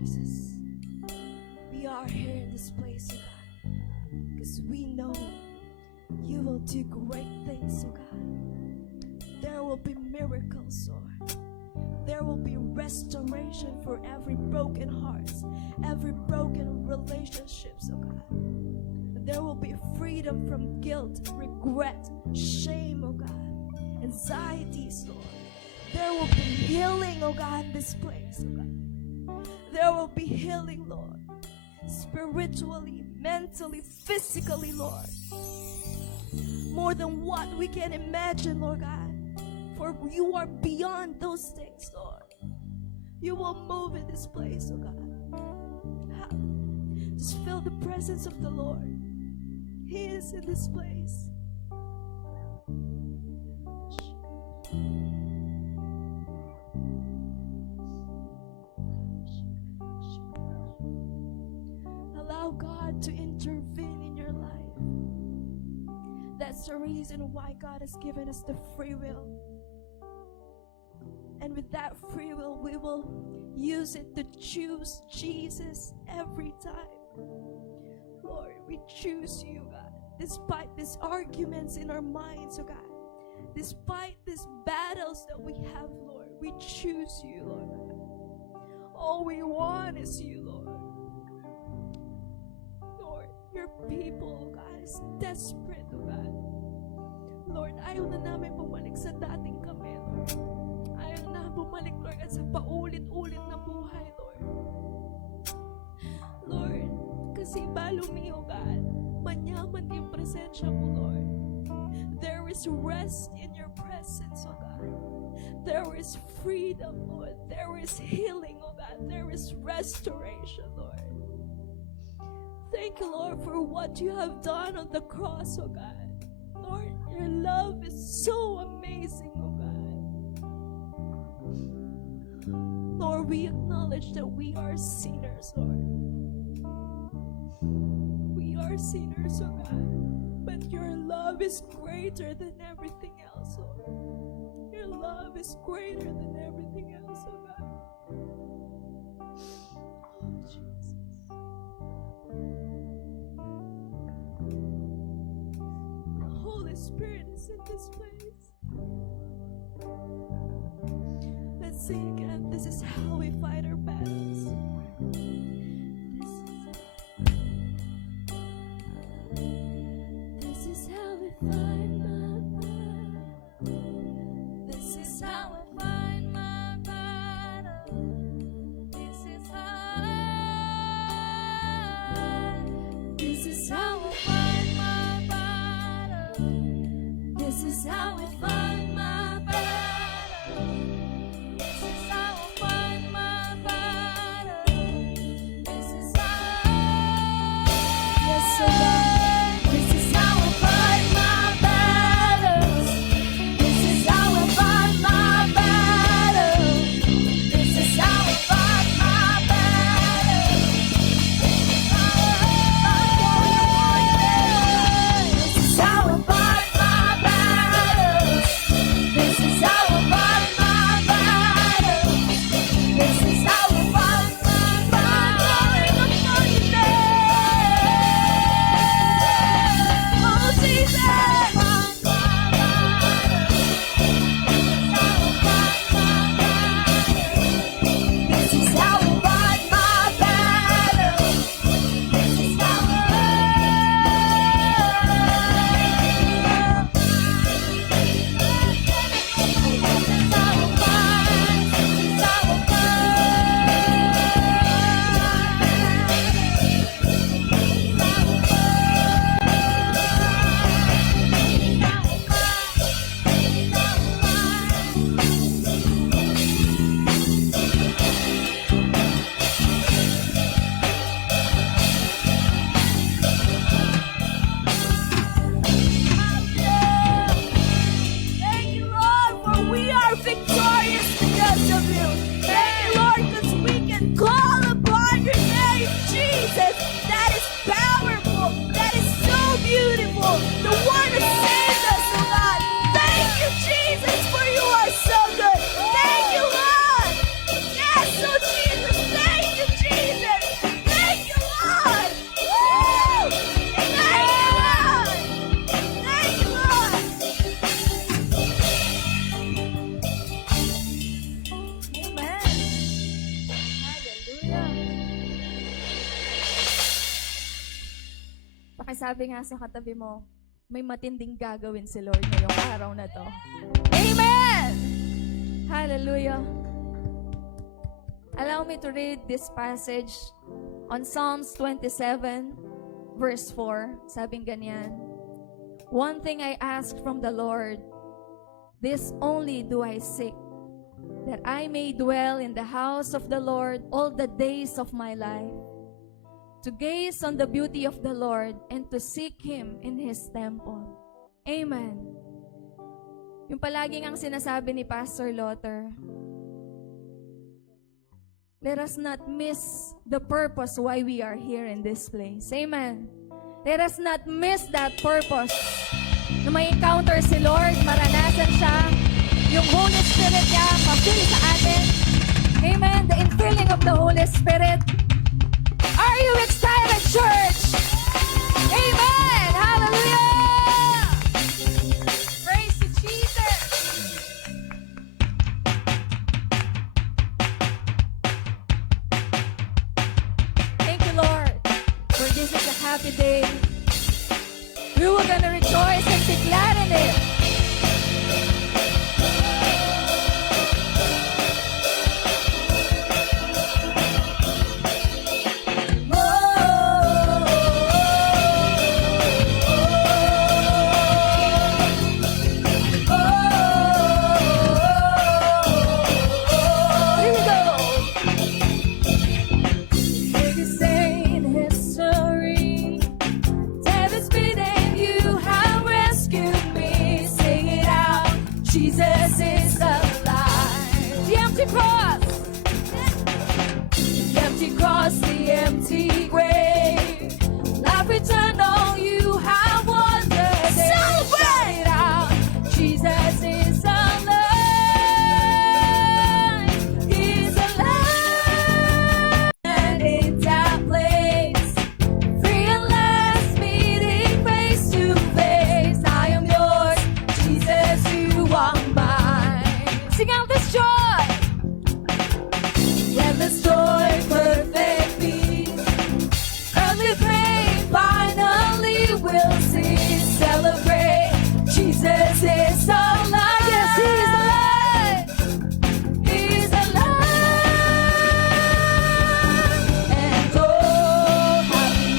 Jesus. We are here in this place, oh God, because we know you will do great things, oh God. There will be miracles, Lord. There will be restoration for every broken heart, every broken relationships, oh God. There will be freedom from guilt, regret, shame, oh God, anxieties, Lord. There will be healing, oh God, in this place, oh God. There will be healing, Lord, spiritually, mentally, physically, Lord. More than what we can imagine, Lord God. For you are beyond those things, Lord. You will move in this place, oh God. Just feel the presence of the Lord. He is in this place. Allow God to intervene in your life. That's the reason why God has given us the free will. And with that free will, we will use it to choose Jesus every time. Lord, we choose you, God. Despite these arguments in our minds, oh God. Despite these battles that we have, Lord, we choose you, Lord. All we want is you, Lord. Lord, your people, oh God, is desperate, oh God. Lord, ayaw na namin bumalik sa dating kami, Lord. Ayaw na bumalik, Lord, at sa paulit-ulit na buhay, Lord. Lord, kasi balumi, oh God, manyaman yung presensya mo, Lord. There is rest in your presence, oh God. There is freedom, Lord. There is healing, oh God. There is restoration, Lord. Thank you, Lord, for what you have done on the cross, oh God. Lord, your love is so amazing, oh God. Lord, we acknowledge that we are sinners, Lord. We are sinners, oh God. But your love is greater than everything else, Lord. Your love is greater than everything else, oh God. Oh, Jesus. The Holy Spirit is in this place. Let's sing again. This is how we fight our battles. This is how we fight my battle. This is how I fight my battle. This is how. This is how I fight my battle. This is how I fight my battle. This is how I fight my battle. This is how. Yes, oh God. This is how I fight my battles. This is how I fight my battles. sabi nga sa katabi mo, may matinding gagawin si Lord ngayong araw na to. Amen! Hallelujah! Allow me to read this passage on Psalms 27, verse 4. Sabing ganyan, "One thing I ask from the Lord, this only do I seek, that I may dwell in the house of the Lord all the days of my life, to gaze on the beauty of the Lord and to seek Him in His temple." Amen. Yung palaging ang sinasabi ni Pastor Lotter, let us not miss the purpose why we are here in this place. Amen. Let us not miss that purpose. Na may encounter si Lord, maranasan siya, yung Holy Spirit niya, ma-feel sa atin. Amen. The infilling of the Holy Spirit. Are you excited, church? Amen. Hallelujah. Praise to Jesus. Thank you, Lord, for this is a happy day. We were going to rejoice and be glad in it. Jesus is alive. The empty cross, the empty grave. Life eternal, you have won the day. Celebrate it out. Jesus is alive. He's alive. And in that place, free and last meeting face to face. I am yours, Jesus, you are mine. Sing out this joy. Endless joy, perfect peace. Earthly pain, finally we'll see. Celebrate, Jesus is alive. Yes, He's alive. He's alive. And oh, happy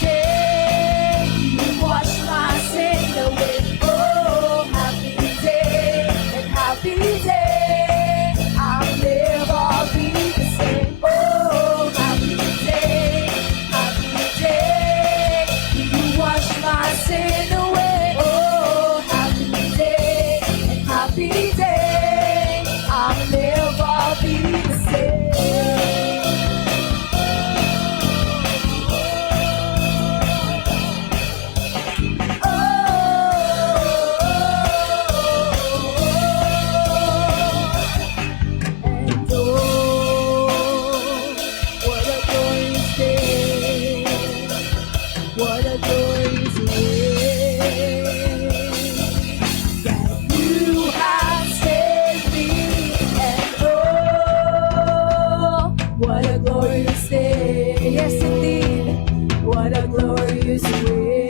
day, you wash my sin away. Oh, happy day, and happy day. I'll never be the same. Oh, happy day, you wash my sin away. Oh, happy day, and happy day. I'll never be the same. And oh, what a glorious day. What a glorious day. That you have saved me. And oh, what a glorious day. Yes, indeed. What a glorious way.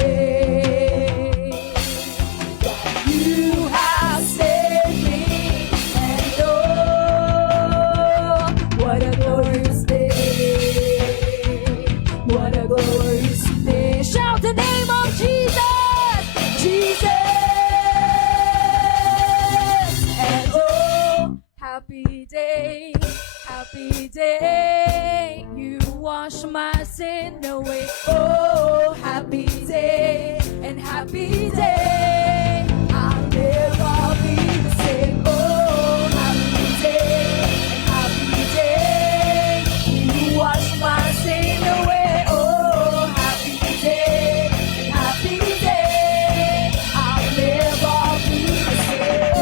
That you have saved me. And oh, what a glorious day. What a glorious day. Shout the name of Jesus. Jesus. And oh, happy day. Happy day. You wash my sin away. Oh, happy day. And happy day. I'll never be the same. Oh, happy day. And happy day. You wash my sin away. Oh, happy day. And happy day. I'll never be the same. Oh,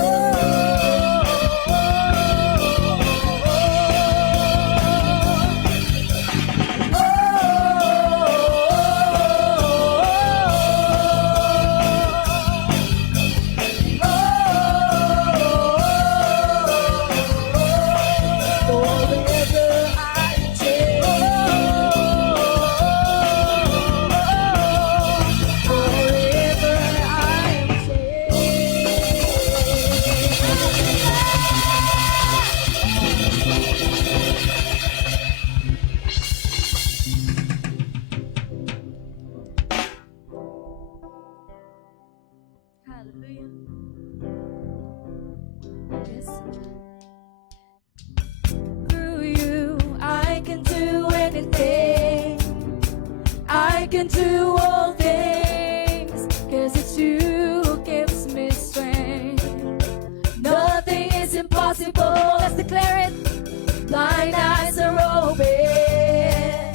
Yes. Through you, I can do anything. I can do all things, 'cause it's you who gives me strength. Nothing is impossible. Let's declare it. Blind eyes are open,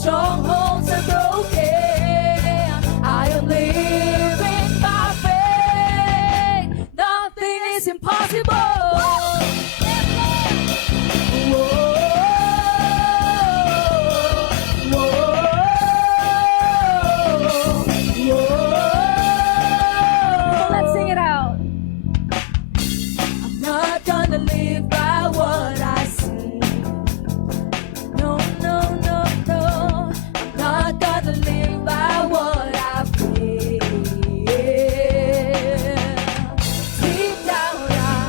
strongholds are broken. I am living by faith. Nothing is impossible. Let's sing it out. I'm not gonna live by what I see. No, no, no, no. I'm not gonna live by what I feel. Deep down, I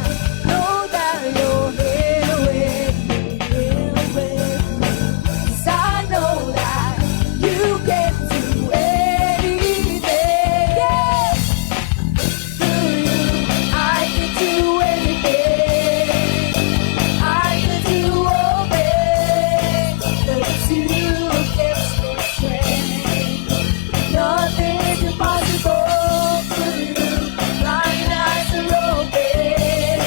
know that you're here with me, here with me. 'Cause I know that you can do anything. Yeah. Through you, I can do anything. I can do all things. 'Cause it's you who gives me strength. Nothing is impossible through you. Blind eyes are open,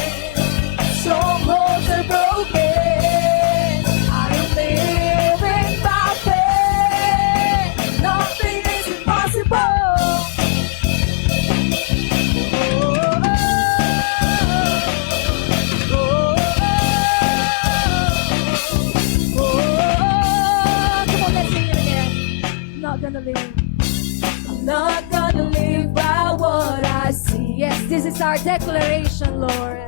strongholds are broken. I am living by faith. Nothing is impossible. Come on, let's sing it again. I'm not gonna live by what I see. Yes, this is our declaration, Lord.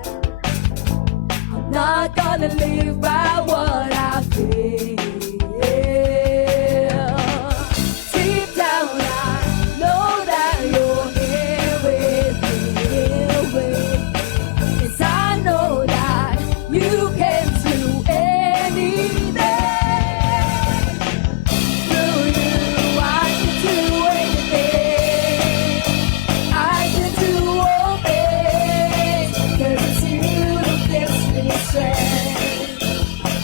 I'm not gonna live by what I feel. Deep down, I know that you're here with me, here with me. 'Cause I know that you can do anything. Through you, I can do anything. I can do all things, 'cause it's you who gives me strength.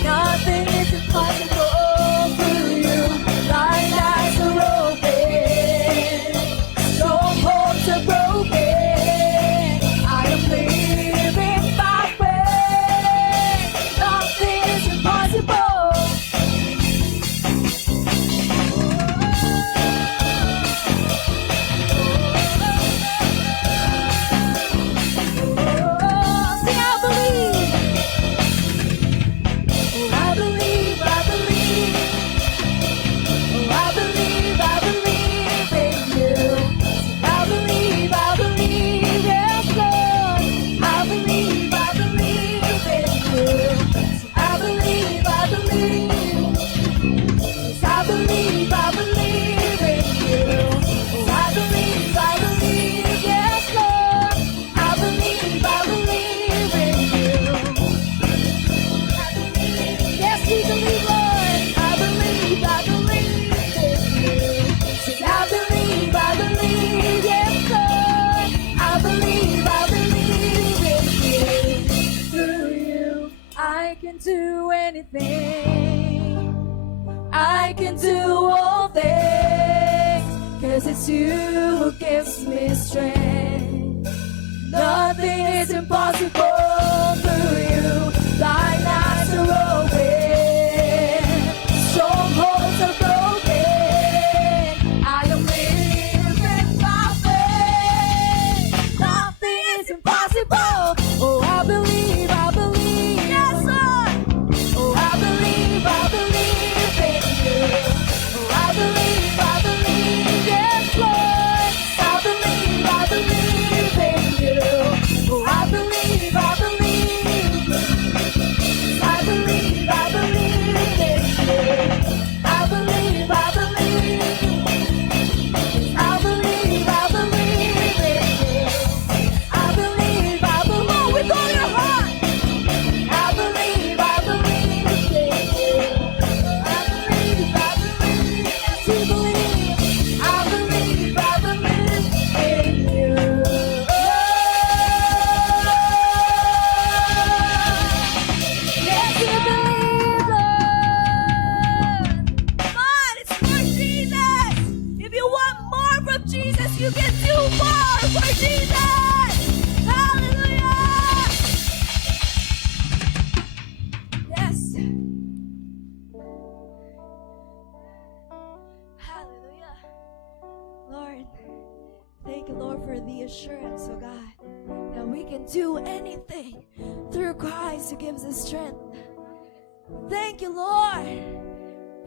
Nothing is impossible through you. Blind eyes are open, strongholds are broken. I am living by faith. Nothing is impossible. Sing, I believe. Oh, I believe, I believe. Oh, I believe in you. I believe, yes, Lord. I believe in you. I believe. Yes, I believe in you. Oh, I believe, yes, Lord. I believe in you. Yes, we believe, Lord. I believe in you. Say, I believe, yes, Lord. I believe in you. Through you, I can do anything. I can do all things, 'cause it's you who gives me strength. Nothing is impossible through you. Blind eyes are open, strongholds are broken. I am living by faith. Nothing is impossible. Oh, I believe, yes, Lord. Oh, I believe in you. Oh, I believe, yes, Lord. I believe that we can do anything through Christ who gives us strength. Thank you, Lord,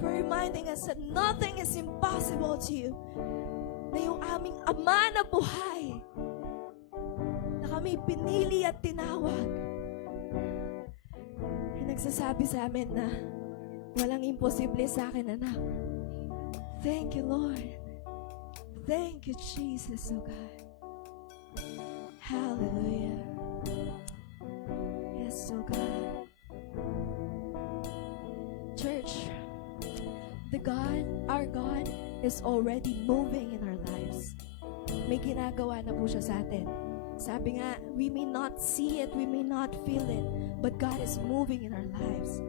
for reminding us that nothing is impossible to you. Na yung aming Ama na buhay, na kami pinili at tinawag, ay nagsasabi sa amin na walang imposible sa akin, anak. Thank you, Lord. Thank you, Jesus, oh God. Hallelujah. Yes, oh God. Church, our God is already moving in our lives. May ginagawa na po siya sa atin. Sabi nga, we may not see it, we may not feel it, but God is moving in our lives.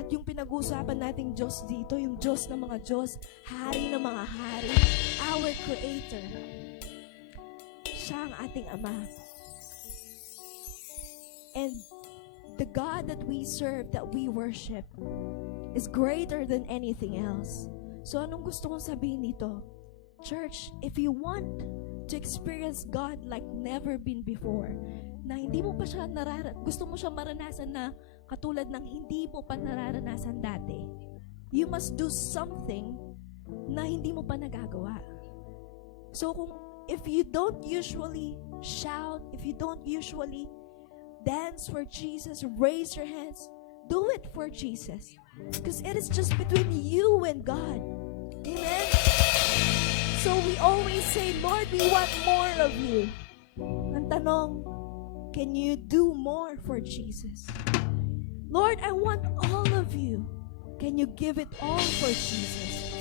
At yung pinag-uusapan nating Diyos dito, yung Diyos ng mga Diyos, Hari ng mga Hari, our Creator. Siya ang ating Ama. And the God that we serve, that we worship, is greater than anything else. So anong gusto kong sabihin dito? Church, if you want to experience God like never been before, na hindi mo pa siya gusto mo siya maranasan na katulad ng hindi mo pa nararanasan dati, you must do something na hindi mo pa nagagawa. So if you don't usually shout, if you don't usually dance for Jesus, raise your hands, do it for Jesus. Because it is just between you and God. Amen? So we always say, Lord, we want more of you. Ang tanong, can you do more for Jesus? Lord, I want all of you. Can you give it all for Jesus?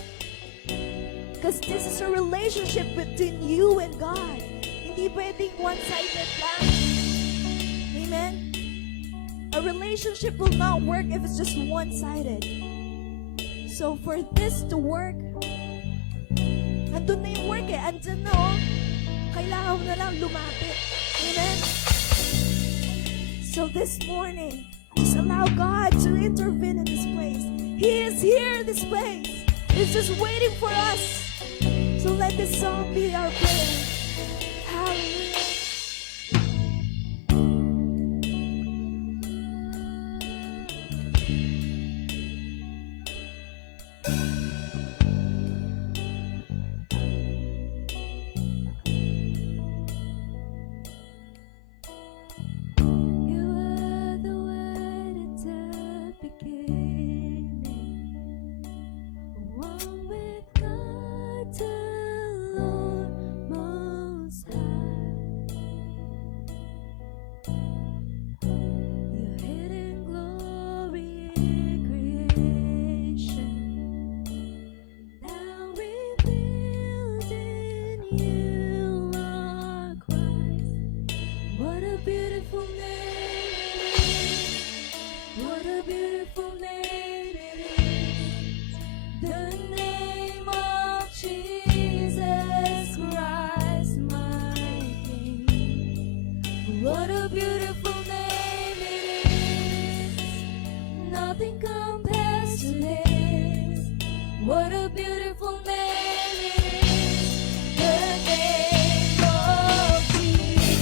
Because this is a relationship between you and God. Hindi pwedeng one-sided lang. Amen? A relationship will not work if it's just one-sided. So for this to work, nandun na yung work eh. Andyan na oh. Kailangan mo na lang lumapit. Amen? So this morning, just allow God to intervene in this place. He is here in this place. He's just waiting for us. So let this song be our prayer. Hallelujah. What a beautiful name it is. Nothing compares to this. What a beautiful name it is. The name of Jesus.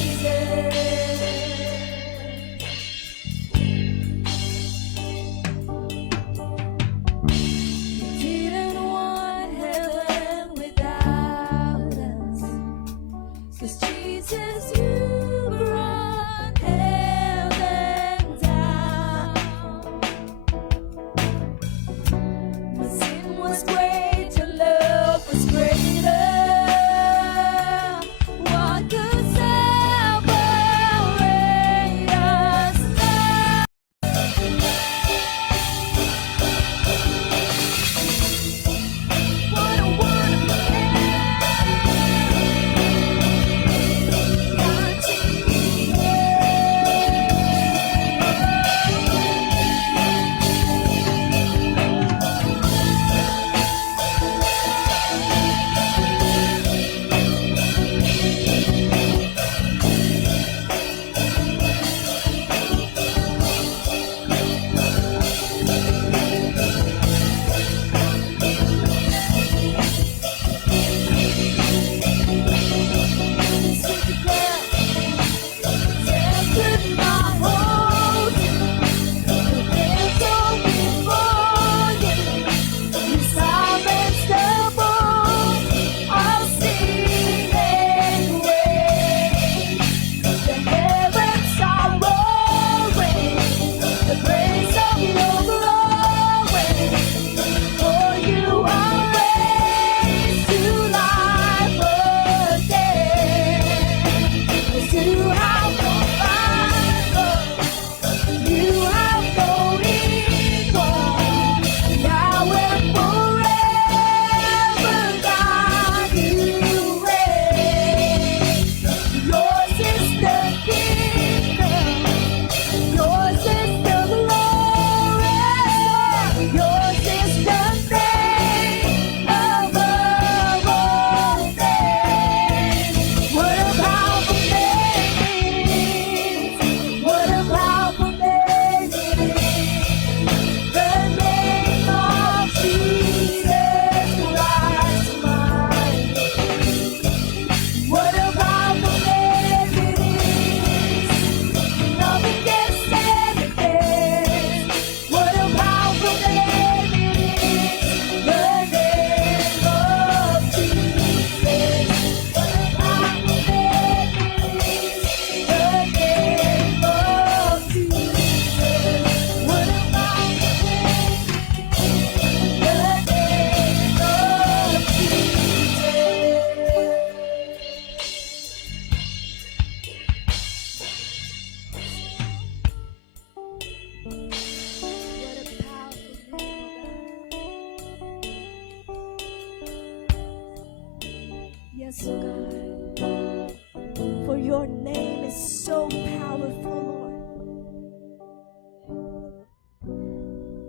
You didn't want heaven without us. 'Cause Jesus, you brought heaven down. My sin was great, your love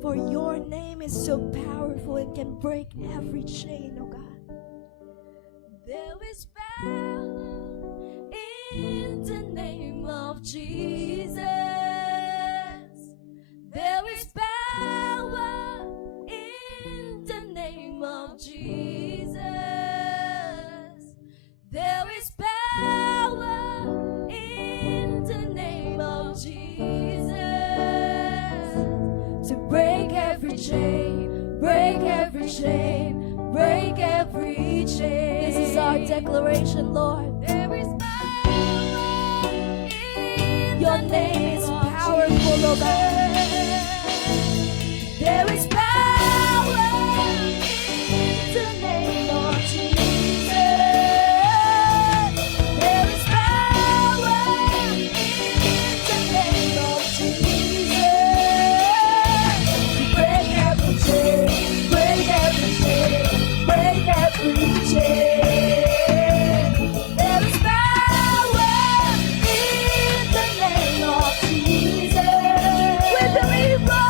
For your name is so powerful, it can break every chain, oh God. There is power in the name of Jesus. There is power in the name of Jesus. There is power in the name of Jesus to break every chain, break every chain, break every chain. This is our declaration, Lord. There is power in your name is powerful, oh God. There is power in the name of Jesus. There is power in the name of Jesus. Break every chain, break every chain, break every chain. There is power in the name of Jesus. We believe, Lord.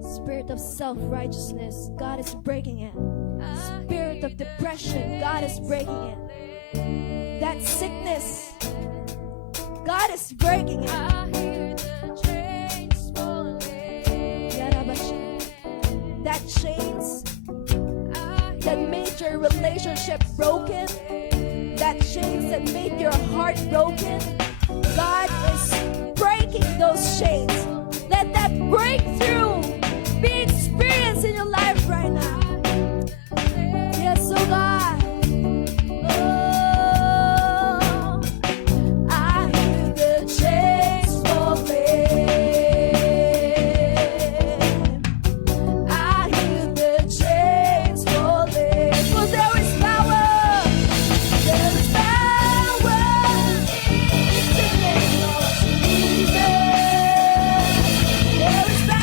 Spirit of self-righteousness, God is breaking it. Spirit of depression, God is breaking it. That sickness, God is breaking it. That chains that made your relationship broken, that chains that made your heart broken, God is breaking those chains. Let that breakthrough be experienced in your life right now. Yes, oh God. Oh, I hear the chains falling. I hear the chains falling. For there is power. There is power in the name of Jesus. There is power.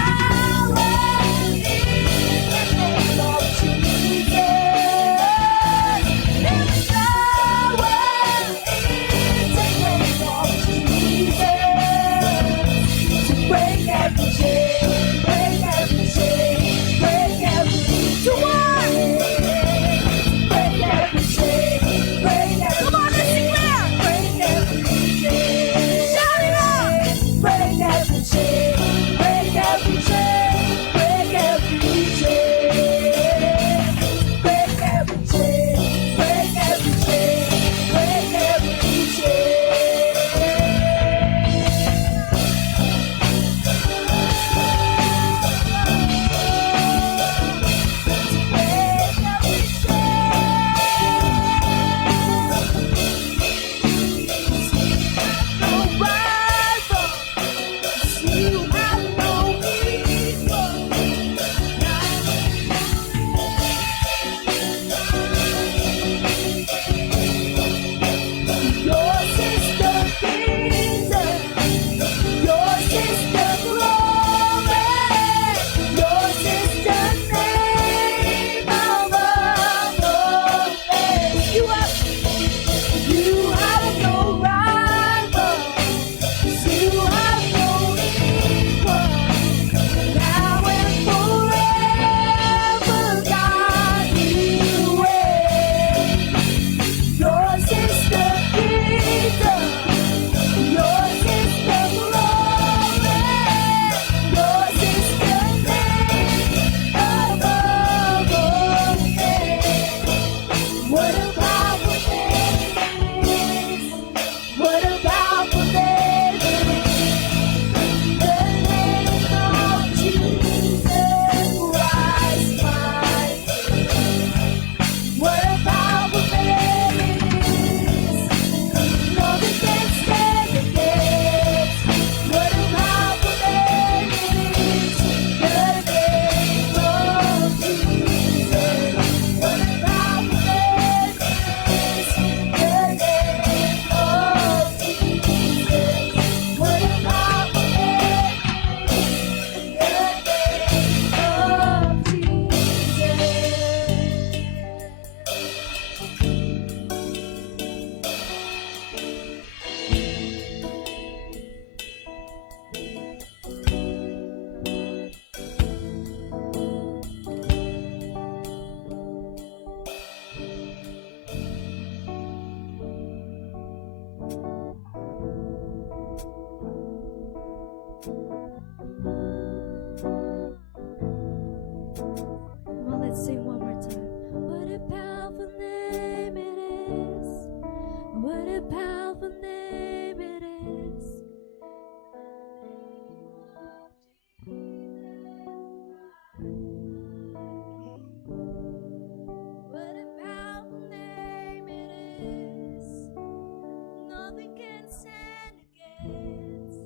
we can stand against.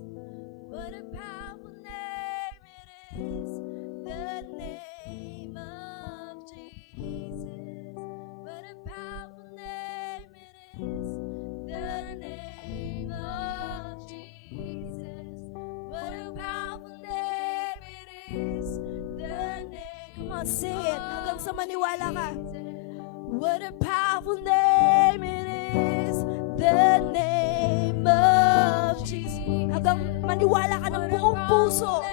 What a powerful name it is, the name of Jesus. What a powerful name it is, the name of Jesus. What a powerful name it is, the name. Come on, say it. Hanggang sa maniwala ka. What a powerful name it is, the name of Jesus. Hanggang maniwala ka ng buong puso,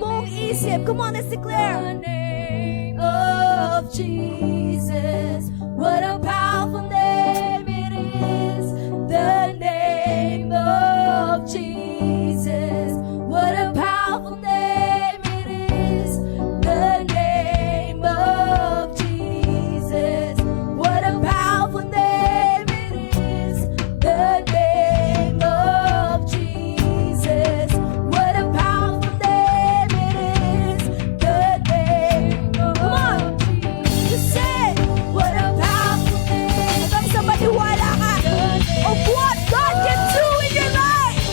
buong isip. Come on, let's declare. The name of Jesus. What a powerful name it is, the name of Jesus. What a powerful name it is, the name of Jesus. What a powerful name it is, the name of Jesus. What a powerful name it is, the name of Come on, just say, what a powerful name. Hanggang sa maniwala ka of what God can do in your life.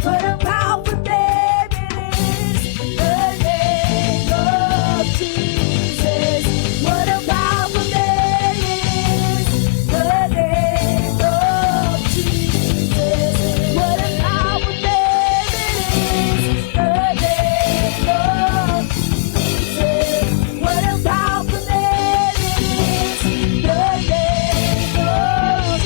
What a powerful name it is, the name of Jesus. What a powerful name it is, the name of Jesus. What a powerful name it is, the name of Jesus. What a powerful name it is, the name of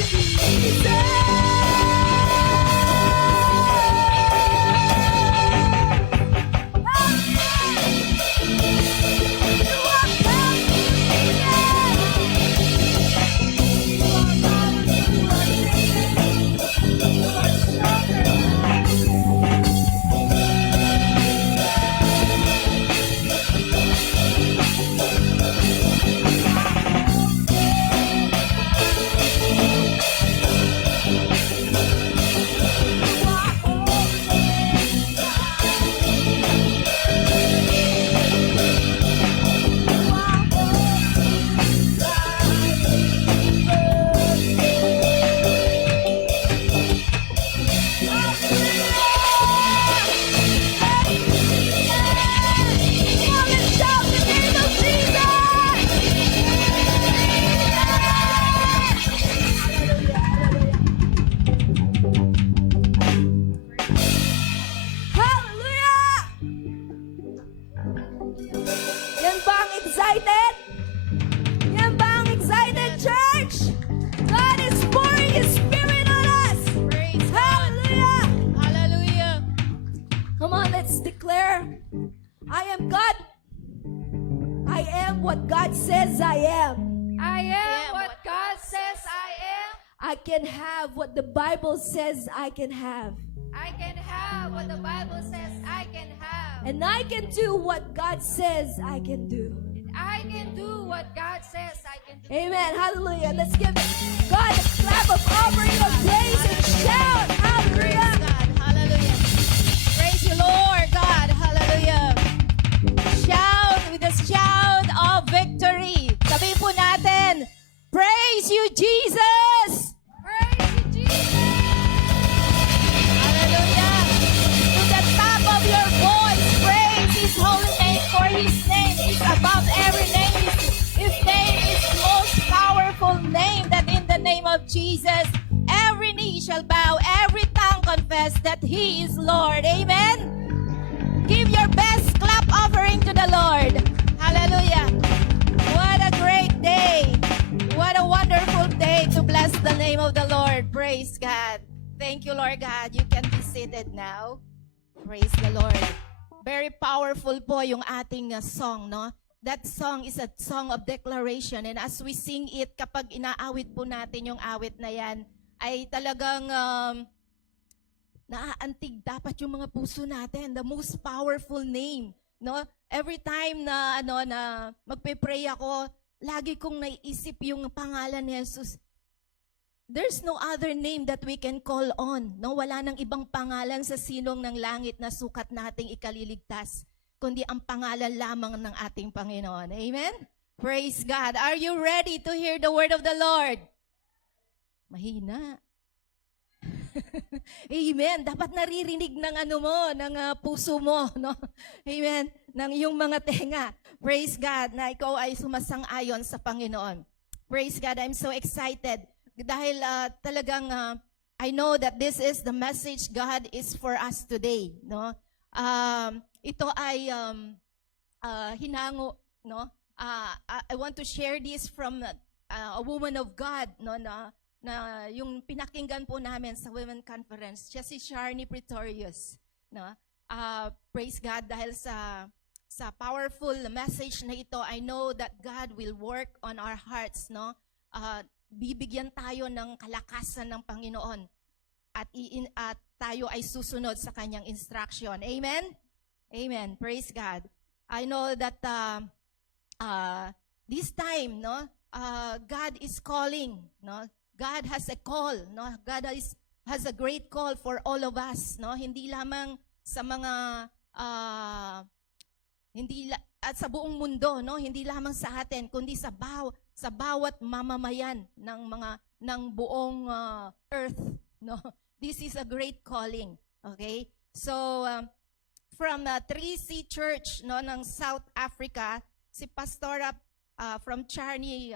Hallelujah! Yan ba ang excited? Yan ba ang excited, church? God is pouring His Spirit on us. Praise Hallelujah! Hallelujah. Come on, let's declare. I am God. I am what God says I am. I am what God says I am. I can have what the Bible says I can have. I can have what the Bible says I can have. And I can do what God says I can do. And I can do what God says I can do. Amen. Hallelujah. Let's give God a clap of offering of praise and shout. Hallelujah. God, hallelujah. Praise you, Lord God, hallelujah. Shout with a shout of victory. Sabihin po natin, praise you, Jesus. Praise you, Jesus. Hallelujah. To the top of your voice, praise His holy name, for His name is above every name. His name is the most powerful name, that in the name of Jesus, every knee shall bow, every tongue confess that He is Lord. Amen? Give your best clap offering to the Lord. Hallelujah. What a great day. What a wonderful day to bless the name of the Lord. Praise God. Thank you, Lord God. You can be seated now. Praise the Lord. Very powerful po yung ating song, no? That song is a song of declaration. And as we sing it, kapag inaawit po natin yung awit na yan, ay talagang naaantig dapat yung mga puso natin. The most powerful name, no? Every time na na magpe-pray ako, lagi kong naiisip yung pangalan ni Jesus. There's no other name that we can call on. No, wala nang ibang pangalan sa silong ng langit na sukat nating ikaliligtas, kundi ang pangalan lamang ng ating Panginoon. Amen? Praise God. Are you ready to hear the word of the Lord? Mahina. Amen. Dapat naririnig ng ano mo, ng puso mo, no? Amen. Ng iyong mga tenga. Praise God na ikaw ay sumasang-ayon sa Panginoon. Praise God. I'm so excited dahil talagang I know that this is the message God is for us today, no? Ito ay hinango, no? I want to share this from a woman of God, no, na yung pinakinggan po namin sa Women Conference. Siya si Sharni Pretorius, no? Praise God dahil sa powerful message na ito. I know that God will work on our hearts, no? Bibigyan tayo ng kalakasan ng Panginoon at tayo ay susunod sa kanyang instruction. Amen? Amen. Praise God. I know that this time, no, God is calling, no? God has a call, no? God has a great call for all of us, no? Hindi lamang sa mga at sa buong mundo, no? Hindi lamang sa atin, kundi sa bawat mamamayan ng buong earth, no? This is a great calling, okay? So from 3C Church, no, ng South Africa, si Pastora from Charni,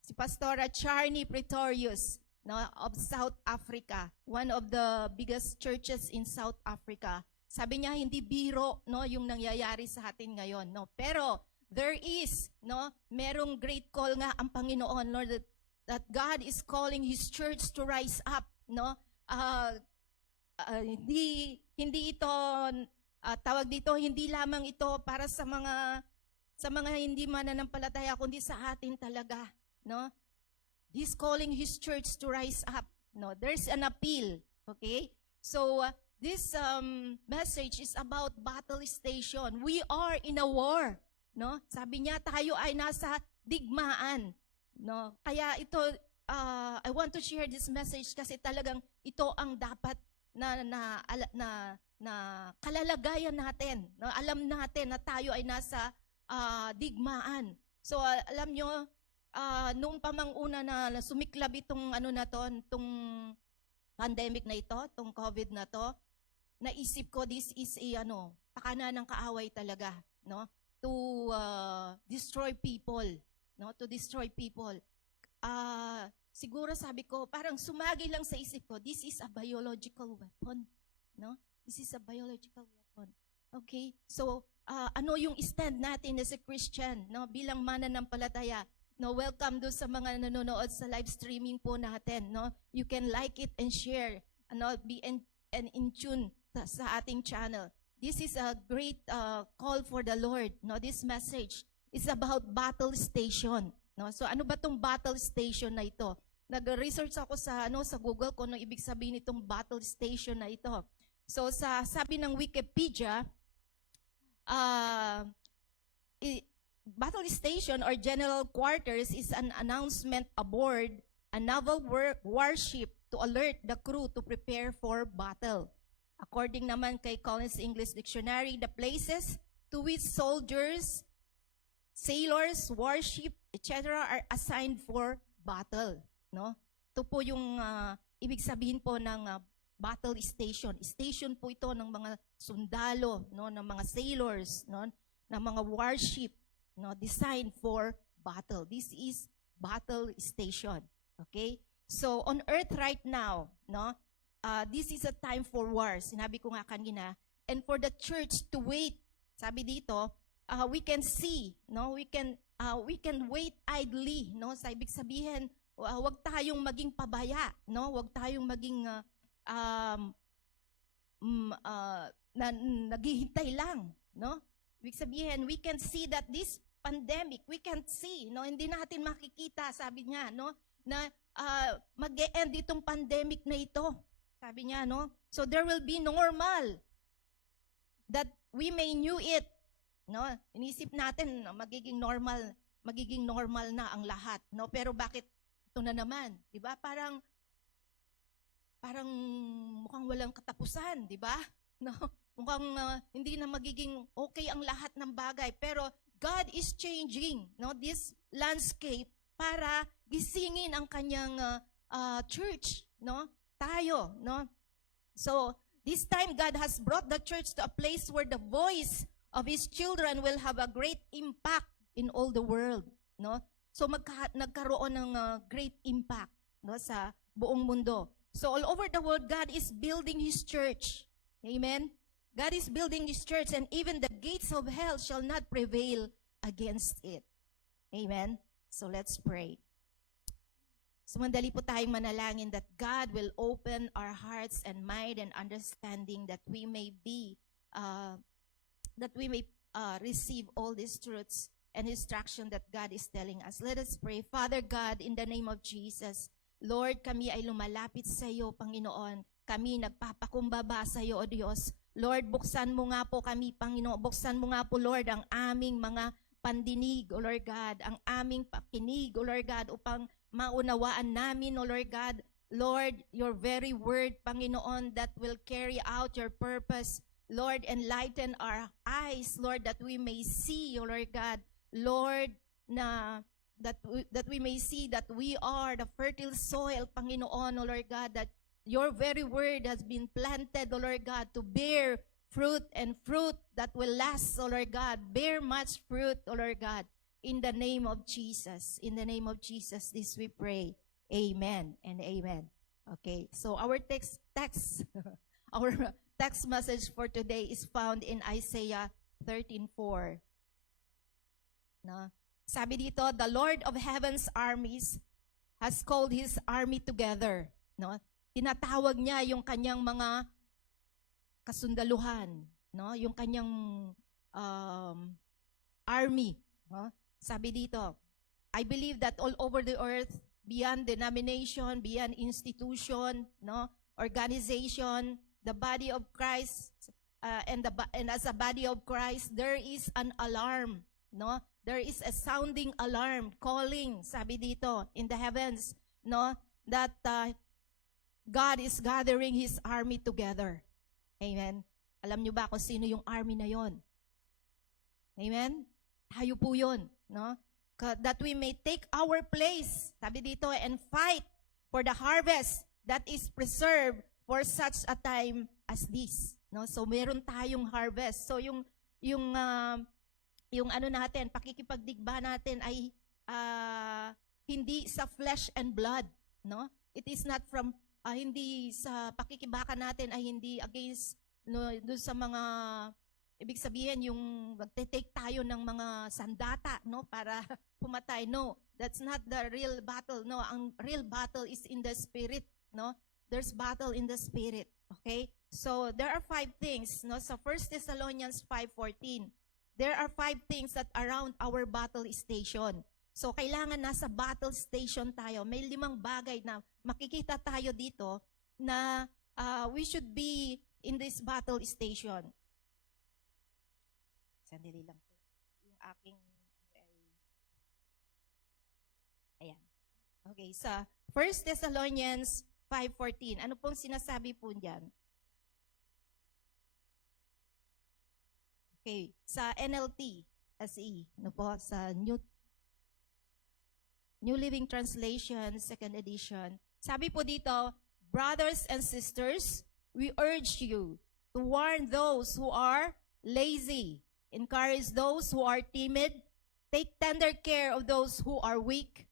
si Pastora Charni Pretorius, no, of South Africa, one of the biggest churches in South Africa. Sabi niya hindi biro, no, yung nangyayari sa atin ngayon, no. Pero there is, no, merong great call nga ang Panginoon, Lord, that God is calling His church to rise up, no. Hindi ito tawag dito, hindi lamang ito para sa mga hindi mananampalataya, kundi sa atin talaga, no? He's calling His church to rise up, no? There's an appeal, okay? So, this message is about battle station. We are in a war, no? Sabi niya, tayo ay nasa digmaan, no? Kaya ito, I want to share this message kasi talagang ito ang dapat na kalalagayan natin, no? Alam natin na tayo ay nasa digmaan. So alam nyo, noong pamanguna na sumiklab itong itong pandemic na ito, itong COVID na to, naisip ko this is pakana ng kaaway talaga, no? To destroy people, no? To destroy people. Siguro sabi ko, parang sumagi lang sa isip ko, this is a biological weapon, no? This is a biological weapon. Okay? So, ano yung stand natin as a Christian, no? Bilang mananampalataya. No, welcome do sa mga nanonood sa live streaming po natin, no? You can like it and share, no? Be in tune sa ating channel. This is a great call for the Lord, no? This message is about battle station, no? So ano ba tong battle station na ito? Nag-research ako sa Google kung ano ibig sabihin nitong battle station na ito. So sa sabi ng Wikipedia, battle station or general quarters is an announcement aboard a naval warship to alert the crew to prepare for battle. According naman kay Collins English Dictionary, the places to which soldiers, sailors, warship, etc. are assigned for battle, no? Ito po yung ibig sabihin po ng battle station. Station po ito ng mga sundalo, no, ng mga sailors, no, ng mga warship, no, designed for battle. This is battle station. Okay? So on earth right now, no, this is a time for war. Sinabi ko nga kanina, and for the church to wait. Sabi dito, we can see, no, we can wait idly, no. Sa ibig sabihin, wag tayong maging pabaya, no, wag tayong maging naghihintay lang, no. Ibig sabihin, we can see that this pandemic, we can't see, no, hindi natin makikita, sabi niya, no, na mag-e-end itong pandemic na ito. Sabi niya, no? So there will be normal that we may knew it, no? Inisip natin magiging normal na ang lahat, no? Pero bakit ito na naman, 'di ba? Parang mukhang walang katapusan, 'di ba? No? Mukhang hindi na magiging okay ang lahat ng bagay, pero God is changing, no, this landscape para gisingin ang kanyang church, no? Tayo, no? So, this time God has brought the church to a place where the voice of His children will have a great impact in all the world, no? So nagkaroon ng great impact, no, sa buong mundo. So all over the world, God is building His church. Amen? God is building His church, and even the gates of hell shall not prevail against it. Amen? So let's pray. Sumandali po tayong manalangin that God will open our hearts and mind and understanding that we may receive all these truths and instruction that God is telling us. Let us pray. Father God, in the name of Jesus, Lord, kami ay lumalapit sa iyo, Panginoon. Kami nagpapakumbaba sa iyo, O Diyos. Lord, buksan mo nga po kami, Panginoon. Buksan mo nga po, Lord, ang aming mga pandinig, O Lord God, ang aming pakinig, O Lord God, upang maunawaan namin, O Lord God, Lord, your very word, Panginoon, that will carry out your purpose. Lord, enlighten our eyes, Lord, that we may see, O Lord God, Lord, that we may see that we are the fertile soil, Panginoon, O Lord God, that your very word has been planted, O Lord God, to bear fruit and fruit that will last, O Lord God. Bear much fruit, O Lord God. In the name of Jesus. In the name of Jesus, this we pray. Amen and amen. Okay, so our text our text message for today is found in Isaiah 13:4. No? Sabi dito, the Lord of heaven's armies has called His army together. No? Tinatawag niya yung kanyang mga kasundaluhan, no? Yung kanyang army, no? Sabi dito, I believe that all over the earth, beyond denomination, beyond institution, no, organization, the body of Christ, and as a body of Christ, there is an alarm, no? There is a sounding alarm, calling, sabi dito, in the heavens, no, that God is gathering His army together. Amen? Alam niyo ba kung sino yung army na yon? Amen? Tayo po yun, no? That we may take our place, sabi dito, and fight for the harvest that is preserved for such a time as this, no? So meron tayong harvest. So yung ano natin, pakikipagdigba natin ay hindi sa flesh and blood, no? It is not from hindi sa pakikibaka natin ay hindi against, no, doon sa mga, ibig sabihin yung magte-take tayo ng mga sandata, no, para pumatay. No, that's not the real battle. No, ang real battle is in the spirit, no? There's battle in the spirit. Okay? So there are 5 things, no? Sa 1 Thessalonians 5:14. There are 5 things that around our battle station. So kailangan nasa battle station tayo. May 5 bagay na makikita tayo dito na we should be in this battle station. Sandali lang po. Yung aking ayan. Okay, sa 1 Thessalonians 5:14. Ano pong sinasabi po diyan? Okay, sa NLT, SE, no po, sa New Living Translation, 2nd edition. Sabi po dito, brothers and sisters, we urge you to warn those who are lazy, encourage those who are timid, take tender care of those who are weak,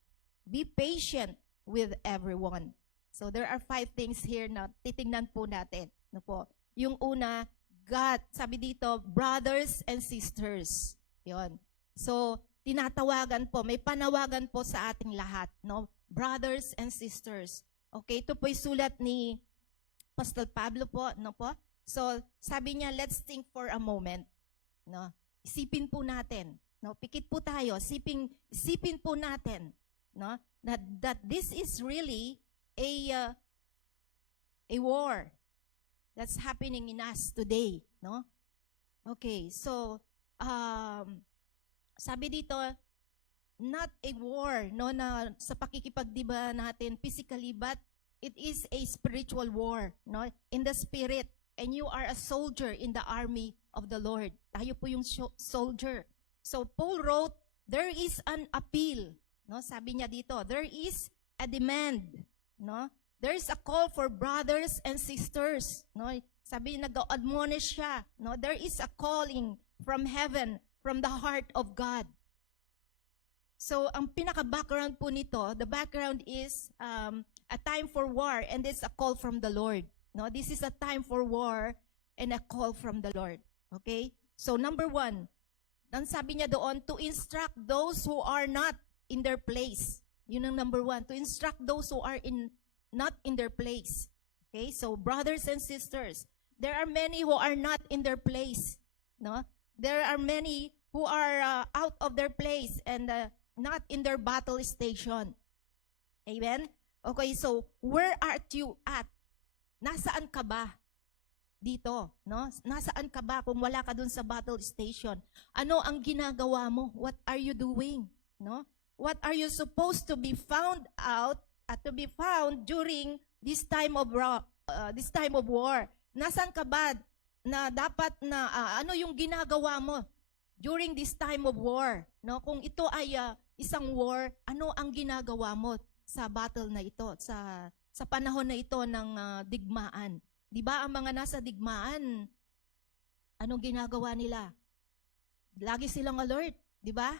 be patient with everyone. So there are 5 things here na titingnan po natin. No po. Yung una, God, sabi dito, brothers and sisters. Yon. So, tinatawagan po, may panawagan po sa ating lahat, no? Brothers and sisters. Okay, ito po yung sulat ni Pastor Pablo po, no po? So, sabi niya, let's think for a moment, no? Isipin po natin, no? Pikit po tayo, isipin po natin, no? That this is really a war that's happening in us today, no? Okay, so sabi dito, not a war, no, na sa pakikipagdiba natin physically, but it is a spiritual war, no, in the spirit, and you are a soldier in the army of the Lord. Tayo po yung soldier. So Paul wrote, there is an appeal, no, sabi niya dito, there is a demand, no, There is a call for brothers and sisters, no? Sabi, nag-admonish siya, no? There is a calling from heaven, from the heart of God. So, ang pinaka-background po nito, the background is a time for war, and it's a call from the Lord. No, this is a time for war and a call from the Lord. Okay? So, number 1, ang sabi niya doon, to instruct those who are not in their place. Yun ang number 1, to instruct those who are not in their place. Okay? So, brothers and sisters, there are many who are not in their place. No? There are many who are out of their place and not in their battle station. Amen? Okay, so where are you at? Nasaan ka ba dito? No? Nasaan ka ba kung wala ka dun sa battle station? Ano ang ginagawa mo? What are you doing? No? What are you supposed to be found out to be found during this time of war? Nasaan ka ba na dapat na ano yung ginagawa mo during this time of war? No? Kung ito ay isang war, ano ang ginagawa mo sa battle na ito, sa panahon na ito ng digmaan? Di ba ang mga nasa digmaan, anong ginagawa nila? Lagi silang alert, di ba?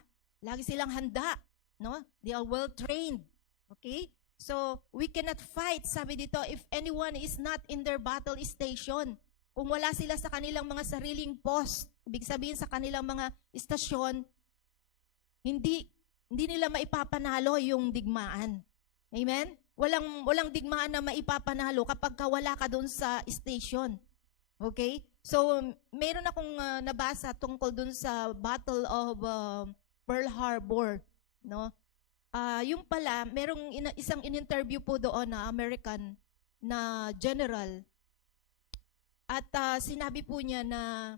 Lagi silang handa, no? They are well trained. Okay? So, we cannot fight, sabi dito, if anyone is not in their battle station. Kung wala sila sa kanilang mga sariling post, ibig sabihin sa kanilang mga istasyon, hindi nila maipapanalo yung digmaan. Amen? Walang digmaan na maipapanalo kapag wala ka doon sa station. Okay? So, meron akong nabasa tungkol doon sa Battle of Pearl Harbor, no? Yung pala, merong isang in-interview po doon na American na general. At sinabi po niya na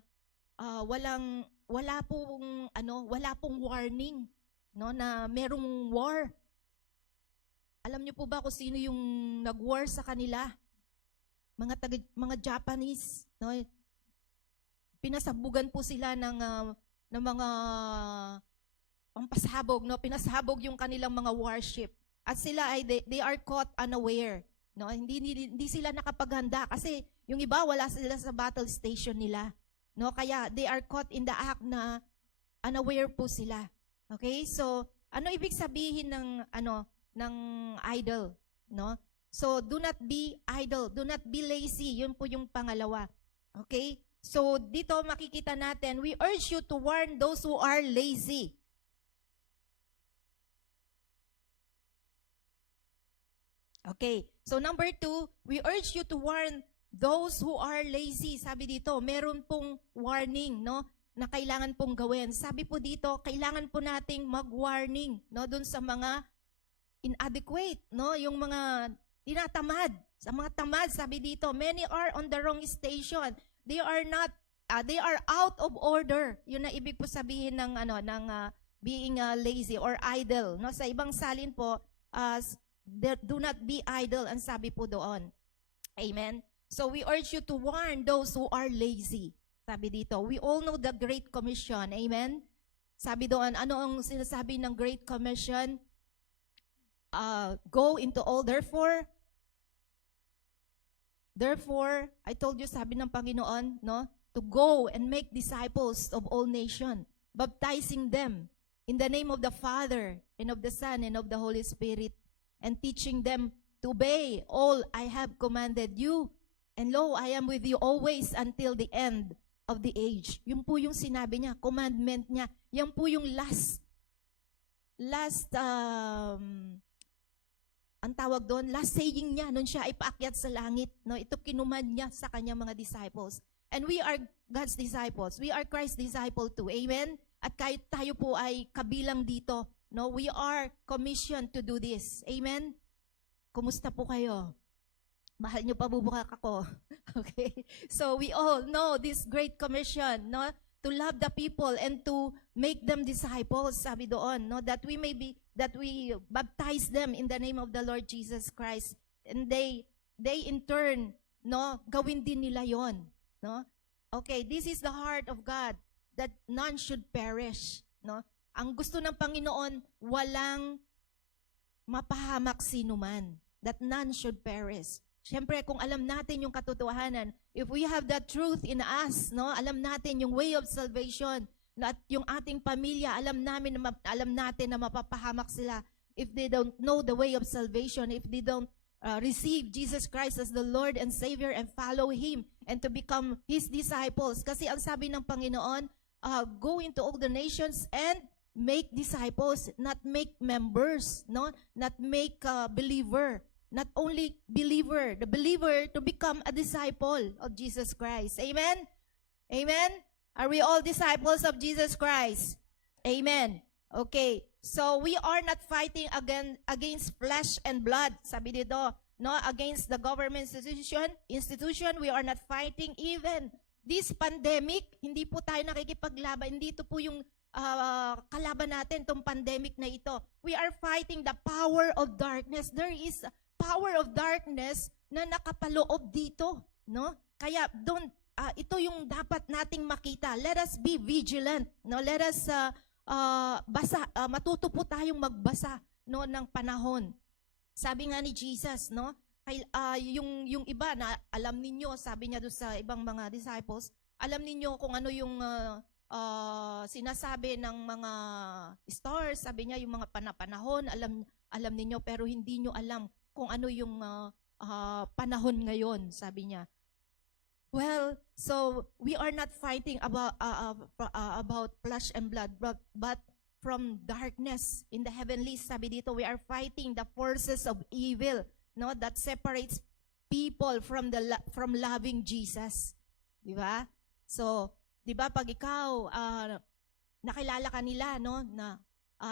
wala pong warning, no, na merong war. Alam niyo po ba kung sino yung nag-war sa kanila? Mga Japanese, no? Pinasabugan po sila ng mga pampasabog, no? Pinasabog yung kanilang mga warship. At sila ay they are caught unaware, no? Hindi sila nakapaghanda kasi yung iba wala sila sa battle station nila, no? Kaya they are caught in the act na unaware po sila. Okay? So, ano ibig sabihin ng idle, no? So, do not be idle, do not be lazy. Yun po yung pangalawa. Okay? So, dito makikita natin, we urge you to warn those who are lazy. Okay. So, number 2, we urge you to warn those who are lazy. Sabi dito, meron pong warning, no? Na kailangan pong gawin. Sabi po dito, kailangan po nating mag-warning, no? Doon sa mga inadequate, no? Yung mga tinatamad. Sa mga tamad, sabi dito, many are on the wrong station. They are out of order. Yun na ibig po sabihin ng being lazy or idle, no? Sa ibang salin po, do not be idle, ang sabi po doon. Amen? So we urge you to warn those who are lazy. Sabi dito, we all know the Great Commission. Amen? Sabi doon, ano ang sinasabi ng Great Commission? Go into all, therefore, I told you, sabi ng Panginoon, no? To go and make disciples of all nations, baptizing them in the name of the Father, and of the Son, and of the Holy Spirit, and teaching them to obey all I have commanded you. And lo, I am with you always until the end of the age. Yun po yung sinabi niya, commandment niya. Yan po yung last ang tawag doon, last saying niya, nung siya ay paakyat sa langit. No? Ito kinumand niya sa kanyang mga disciples. And we are God's disciples. We are Christ's disciple too. Amen? At kahit tayo po ay kabilang dito, no? We are commissioned to do this. Amen? Kumusta po kayo? Mahal niyo pa bubukak ako. Okay? So we all know this great commission, no? To love the people and to make them disciples, sabi doon, no? That we baptize them in the name of the Lord Jesus Christ. And they in turn, no, gawin din nila yon, no? Okay, this is the heart of God, that none should perish, no? Ang gusto ng Panginoon, walang mapahamak sino man. that none should perish. Siyempre, kung alam natin yung katotohanan, if we have that truth in us, no, alam natin yung way of salvation, at yung ating pamilya, alam natin na mapapahamak sila if they don't know the way of salvation, if they don't receive Jesus Christ as the Lord and Savior and follow Him and to become His disciples. Kasi ang sabi ng Panginoon, go into all the nations and make disciples, not make members, no, not make believer. Not only believer, the believer to become a disciple of Jesus Christ. Amen? Amen? Are we all disciples of Jesus Christ? Amen. Okay. So we are not fighting against flesh and blood. Sabi dito, no, against the government institution, we are not fighting even this pandemic. Hindi po tayo nakikipaglaban. Hindi ito po yung kalaban natin, itong pandemic na ito. We are fighting the power of darkness. There is power of darkness na nakapaloob dito, no? Kaya ito yung dapat nating makita. Let us be vigilant, no? Let us matuto po tayong magbasa, no, ng panahon. Sabi nga ni Jesus, no? Yung iba na alam ninyo, sabi niya doon sa ibang mga disciples, alam ninyo kung ano yung sinasabi ng mga stars, sabi niya yung mga panahon, alam ninyo, pero hindi nyo alam kung ano yung panahon ngayon, sabi niya. Well, so we are not fighting about flesh and blood, but from darkness in the heavenlies. Sabi dito, we are fighting the forces of evil, no, that separates people from loving Jesus. Di ba? So, di ba pag ikaw nakilala ka nila, no, na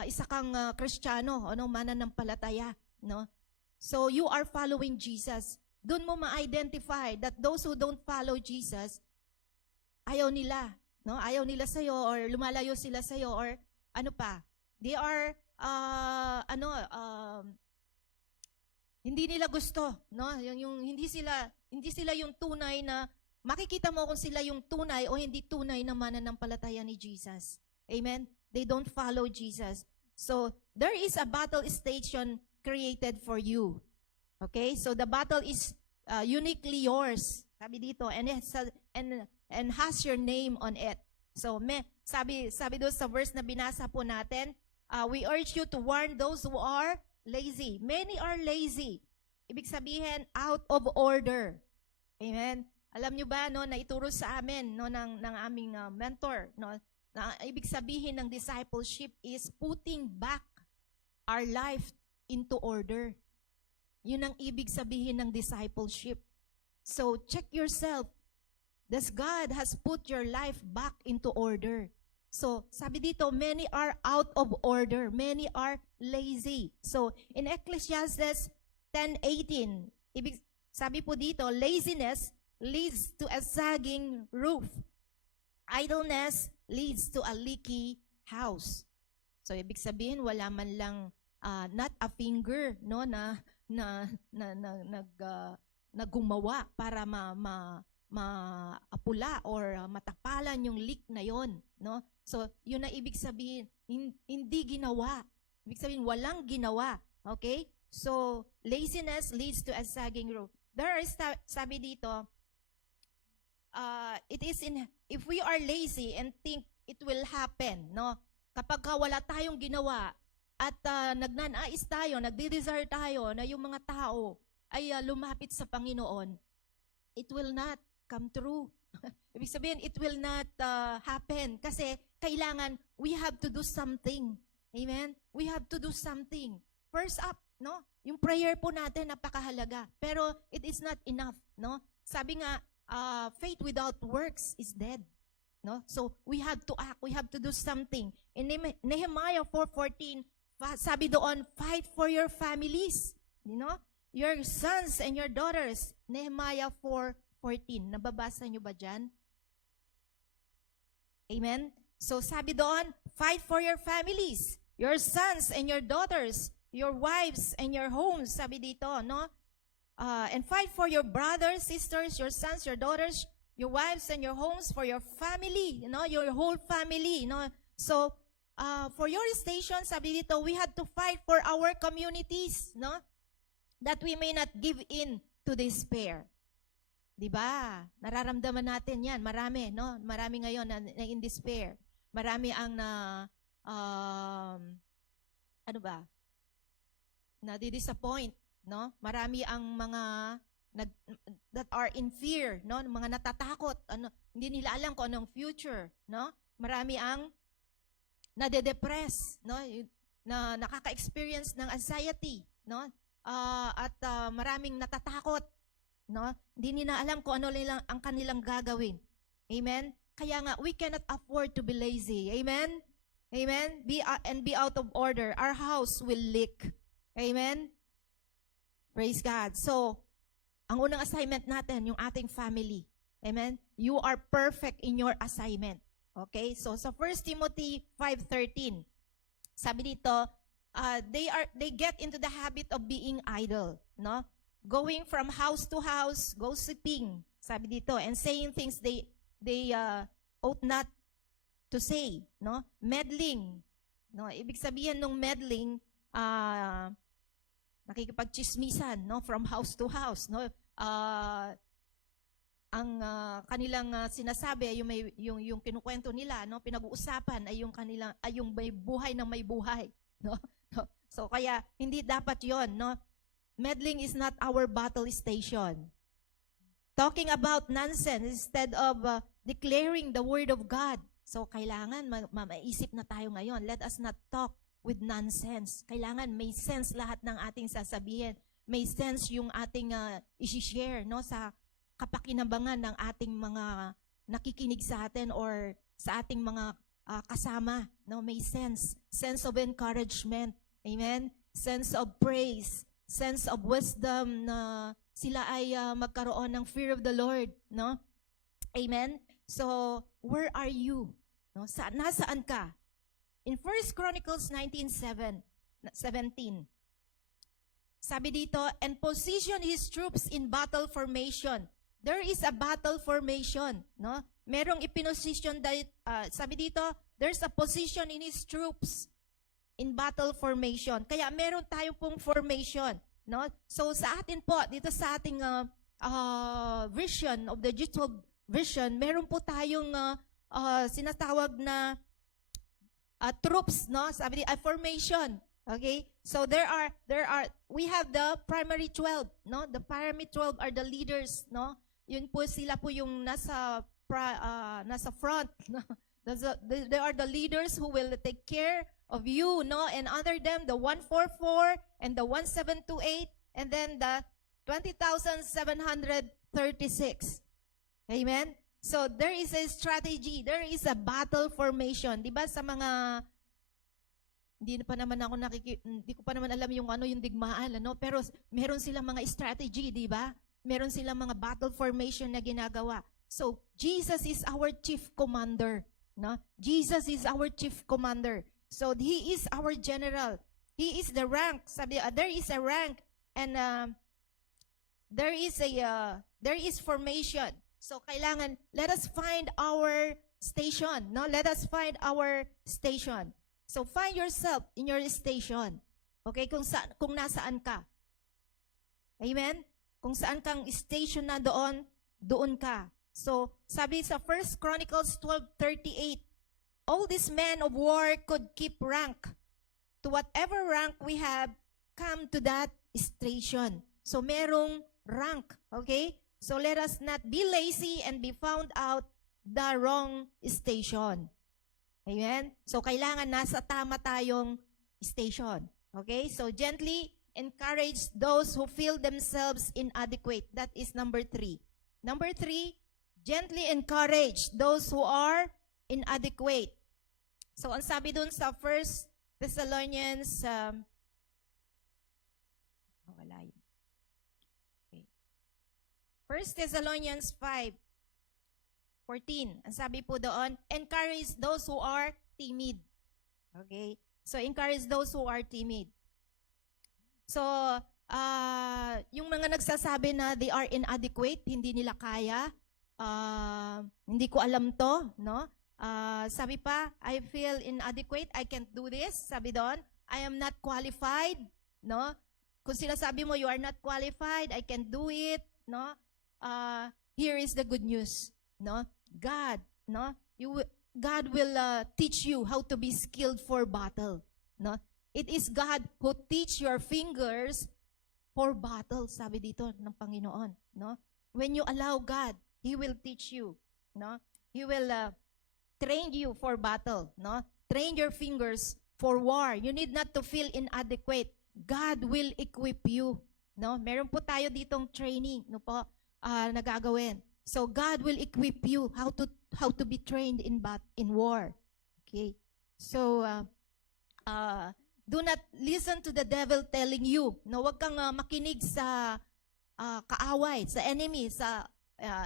isa kang Kristiyano, ano, mananampalataya, no? So you are following Jesus. Doon mo ma-identify that those who don't follow Jesus, ayaw nila, no? Ayaw nila sa'yo or lumalayo sila sa'yo or ano pa. They are, hindi nila gusto, no? Yung hindi sila yung tunay na, makikita mo kung sila yung tunay o hindi tunay na mananampalataya ni Jesus. Amen? They don't follow Jesus. So, there is a battle station created for you. Okay? So the battle is uniquely yours. Sabi dito, and has your name on it. So sabi doon sa verse na binasa po natin, we urge you to warn those who are lazy. Many are lazy. Ibig sabihin, out of order. Amen? Alam nyo ba, no, na ituro sa amin, no, ng aming mentor, no, na ibig sabihin ng discipleship is putting back our life into order. Yun ang ibig sabihin ng discipleship. So, check yourself. Does God has put your life back into order? So, sabi dito, many are out of order. Many are lazy. So, in Ecclesiastes 10:18, sabi po dito, laziness leads to a sagging roof. Idleness leads to a leaky house. So, ibig sabihin, wala man lang not a finger, no, na gumawa para maapula or matapalan yung leak na yon, no? So, yun na ibig sabihin, hindi ginawa. Ibig sabihin, walang ginawa. Okay? So, laziness leads to a sagging roof. There is, sabi dito, if we are lazy and think it will happen, no? Kapag wala tayong ginawa, at nagnanais tayo, nagde-desire tayo na yung mga tao ay lumapit sa Panginoon, it will not come true. Ibig sabihin, it will not happen. Kasi kailangan, we have to do something. Amen? We have to do something. First up, no? Yung prayer po natin, napakahalaga. Pero it is not enough, no? Sabi nga, faith without works is dead. No? So, we have to act. We have to do something. In Nehemiah 4:14, sabi doon, fight for your families. You know? Your sons and your daughters. Nehemiah 4:14. Nababasa nyo ba dyan? Amen? So sabi doon, fight for your families. Your sons and your daughters. Your wives and your homes. Sabi dito, no? And fight for your brothers, sisters, your sons, your daughters, your wives and your homes, for your family. You know? Your whole family. You know? So, for your station, sabi dito, we had to fight for our communities, no? that we may not give in to despair. 'Di ba? Nararamdaman natin 'yan, marami, no? Marami ngayon na in despair. Marami ang ano ba? Na-disappoint, no? Marami ang mga that are in fear, no? Mga natatakot, hindi nila alam kung anong future, no? Marami ang nade-depress, no? Na nakaka-experience ng anxiety, no? At maraming natatakot, no? Hindi nila alam kung ano lang ang kanilang gagawin. Amen? Kaya nga, we cannot afford to be lazy. Amen? Amen? Be out of order. Our house will leak. Amen? Praise God. So, ang unang assignment natin, yung ating family. Amen? You are perfect in your assignment. Okay? So, sa 1 Timothy 5:13, sabi dito, they get into the habit of being idle, no? Going from house to house, gossiping, sabi dito, and saying things they ought not to say, no? Meddling, no? Ibig sabihin ng meddling, nakikipagchismisan, no? From house to house, no? Ang kanilang sinasabi ay yung kinukwento nila, no? Pinag-uusapan ay yung may buhay ng may buhay, no? So kaya hindi dapat 'yon, no? Meddling is not our battle station. Talking about nonsense instead of declaring the word of God. So kailangan maisip na tayo ngayon. Let us not talk with nonsense. Kailangan may sense lahat ng ating sasabihin. May sense yung ating i-share, no, sa kapakinabangan ng ating mga nakikinig sa atin or sa ating mga kasama, no? May sense of encouragement, amen, sense of praise, sense of wisdom, na sila ay magkaroon ng fear of the Lord, no? Amen. So where are you, no? Nasaan ka? In 1 Chronicles 19:17, sabi dito, and position his troops in battle formation. There is a battle formation, no? Merong ipinosisyon sabi dito, there's a position in his troops in battle formation. Kaya meron tayo pong formation, no? So sa atin po, dito sa ating vision of the digital vision, meron po tayong sinatawag na troops, no? Sabi dito, formation. Okay? So we have the primary 12, no? The primary 12 are the leaders, no? Yun po, sila po yung nasa front, no? They are the leaders who will take care of you, no? And under them, the 144 and the 1728 and then the 20,736. Amen? So there is a strategy, there is a battle formation. 'Di ba sa mga hindi ko pa naman alam yung digmaan, ano, pero meron silang mga strategy, 'di ba? Meron silang mga battle formation na ginagawa. So Jesus is our chief commander, no? Jesus is our chief commander. So he is our general. He is the rank. Sabi, there is a rank and there is formation. So kailangan, let us find our station, no? Let us find our station. So find yourself in your station. Okay, kung nasaan ka. Amen? Kung saan kang station na doon ka. So sabi sa 1 Chronicles 12:38, all these men of war could keep rank. To whatever rank we have, come to that station. So merong rank, okay? So let us not be lazy and be found out the wrong station. Amen? So kailangan nasa tama tayong station. Okay? So gently encourage those who feel themselves inadequate. That is number 3. Number 3, gently encourage those who are inadequate. So ang sabi dun sa 1 Thessalonians, wala yun. Okay. 1 Thessalonians 5:14. Ang sabi po doon, encourage those who are timid. Okay? So encourage those who are timid. So, yung mga nagsasabi na they are inadequate, hindi nila kaya, hindi ko alam to, no? Sabi pa, I feel inadequate, I can't do this. Sabi doon, I am not qualified, no? kung sinasabi mo you are not qualified, I can do it, no? Here is the good news, no? God, no? God will teach you how to be skilled for battle, no? It is God who teach your fingers for battle, sabi dito ng Panginoon, no? When you allow God, He will teach you, no? He will train you for battle, no? Train your fingers for war. You need not to feel inadequate. God will equip you, no? Meron po tayo ditong training, no po, na gagawin. So God will equip you how to be trained in war. Okay? So do not listen to the devil telling you, no? Wag kang makinig sa kaaway, sa enemy, sa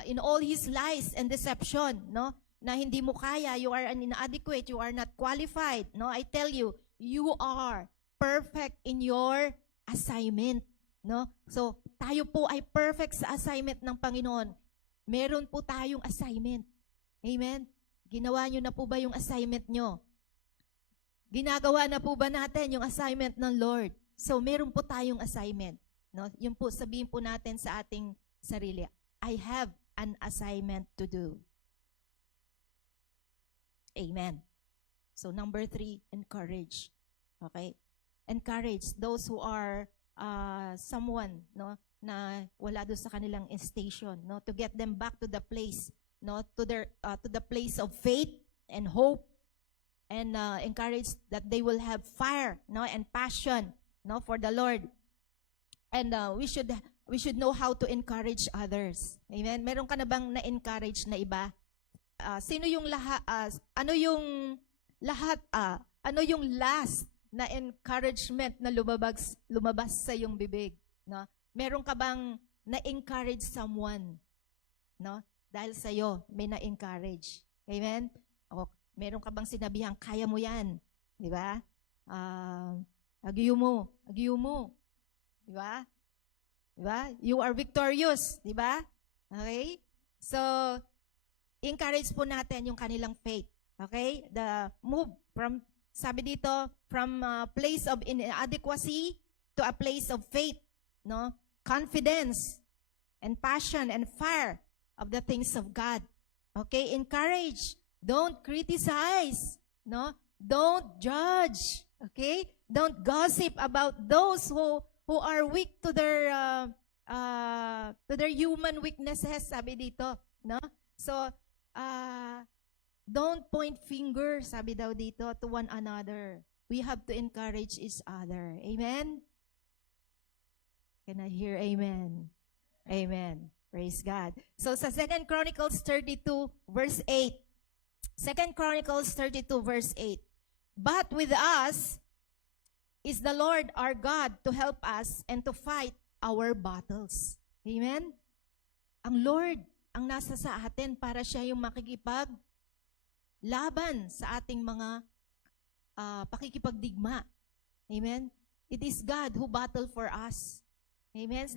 in all his lies and deception, no? Na hindi mo kaya, you are inadequate, you are not qualified, no? I tell you, you are perfect in your assignment, no? So, tayo po ay perfect sa assignment ng Panginoon. Meron po tayong assignment. Amen? Ginawa nyo na po ba yung assignment nyo? Ginagawa na po ba natin yung assignment ng Lord? So, meron po tayong assignment, no? Yun po, sabihin po natin sa ating sarili, I have an assignment to do. Amen. So number 3, encourage. Okay? Encourage those who are someone, no, na wala doon sa kanilang station, no, to get them back to the place, no, to the place of faith and hope, and encourage that they will have fire, no, and passion, no, for the Lord. And we should know how to encourage others. Amen. Meron ka na bang na-encourage na iba? Sino yung ano yung last na encouragement na lumabas sa iyong bibig, no? Meron ka bang na-encourage someone, no? Dahil sa iyo may na-encourage. Amen? O meron ka bang sinabihang kaya mo 'yan, di ba? Agiyo mo. Di ba? Di ba? You are victorious, di ba? Okay? So encourage po natin yung kanilang faith. Okay? The move from, sabi dito, from a place of inadequacy to a place of faith, no? Confidence and passion and fire of the things of God. Okay? Encourage. Don't criticize, no? Don't judge. Okay? Don't gossip about those who are weak to their human weaknesses, sabi dito, no? So don't point fingers, sabi daw dito, to one another. We have to encourage each other. Amen? Can I hear amen? Amen. Praise God. So sa 2 Chronicles 32 verse 8. 2 Chronicles 32 verse 8. But with us is the Lord our God to help us and to fight our battles. Amen? Ang Lord ang nasa sa atin para siya yung makikipaglaban sa ating mga pakikipagdigma. Amen? It is God who battle for us. Amen?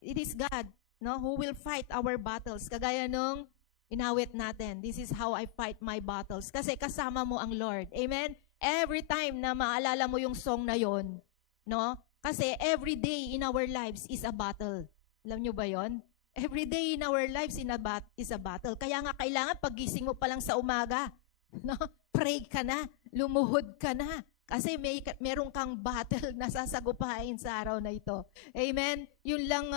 It is God, no, who will fight our battles. Kagaya nung inawit natin, this is how I fight my battles. Kasi kasama mo ang Lord. Amen? Every time na maalala mo yung song na yon, no? Kasi every day in our lives is a battle. Alam nyo ba yon? Every day in our lives is a battle. Kaya nga kailangan paggising mo pa lang sa umaga, no? Pray ka na, lumuhod ka na. Kasi meron kang battle na sasagupain sa araw na ito. Amen? Yun lang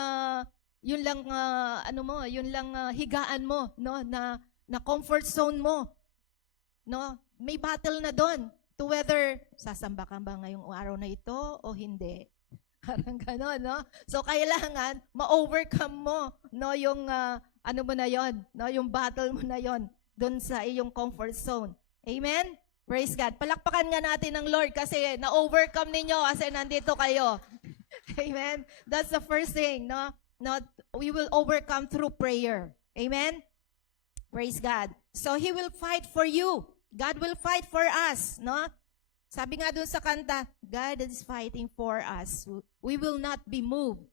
higaan mo, no? Na comfort zone mo. No? May battle na doon to whether sasamba ka ba ngayong araw na ito o hindi. Parang gano'n, no? So, kailangan ma-overcome mo, no, yung, mo na yon, no, yung battle mo na yon doon sa iyong comfort zone. Amen? Praise God. Palakpakan nga natin ng Lord kasi na-overcome ninyo kasi nandito kayo. Amen? That's the first thing, no? We will overcome through prayer. Amen? Praise God. So, He will fight for you. God will fight for us, no? Sabi nga dun sa kanta, God is fighting for us. We will not be moved.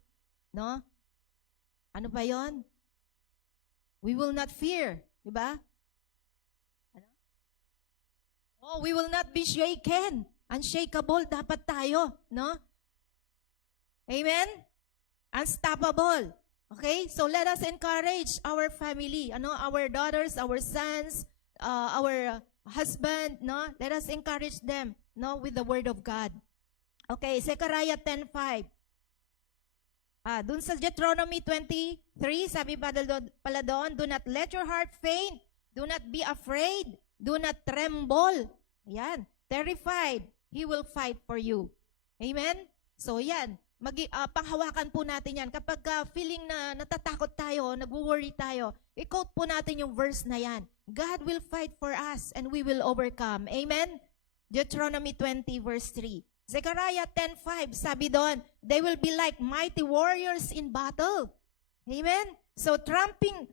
No? Ano pa yon? We will not fear. Diba? Ano? Oh, we will not be shaken. Unshakable dapat tayo. No? Amen? Unstoppable. Okay? So let us encourage our family, our daughters, our sons, our husband, no? Let us encourage them, no, with the word of God. Okay, Zechariah 10:5. Dun sa Deuteronomy 23, sabi pala doon, do not let your heart faint, do not be afraid, do not tremble. Yan, terrified, He will fight for you. Amen? So yan, panghawakan po natin yan. Kapag feeling na natatakot tayo, nag-worry tayo, i-quote po natin yung verse na yan. God will fight for us and we will overcome. Amen? Deuteronomy 20 verse 3. Zechariah 10:5, sabi doon, they will be like mighty warriors in battle. Amen? So trampling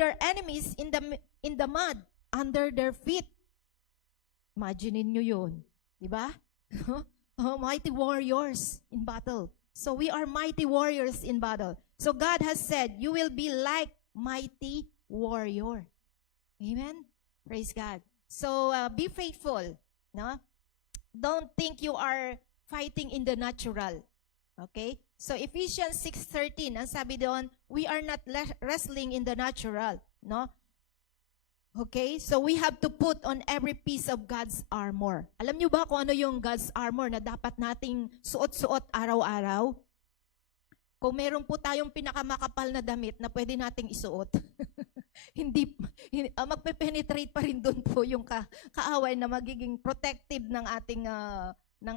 their enemies in the mud under their feet. Imagine niyo yun. Diba? Mighty warriors in battle. So we are mighty warriors in battle. So God has said, you will be like mighty warrior. Amen? Praise God. So be faithful. No? Don't think you are fighting in the natural. Okay? So Ephesians 6:13, ang sabi doon, we are not wrestling in the natural. No? Okay? So we have to put on every piece of God's armor. Alam niyo ba kung ano yung God's armor na dapat nating suot-suot araw-araw? Kung meron po tayong pinakamakapal na damit na pwede nating isuot, magpe-penetrate pa rin doon po yung kaaway na magiging protective ng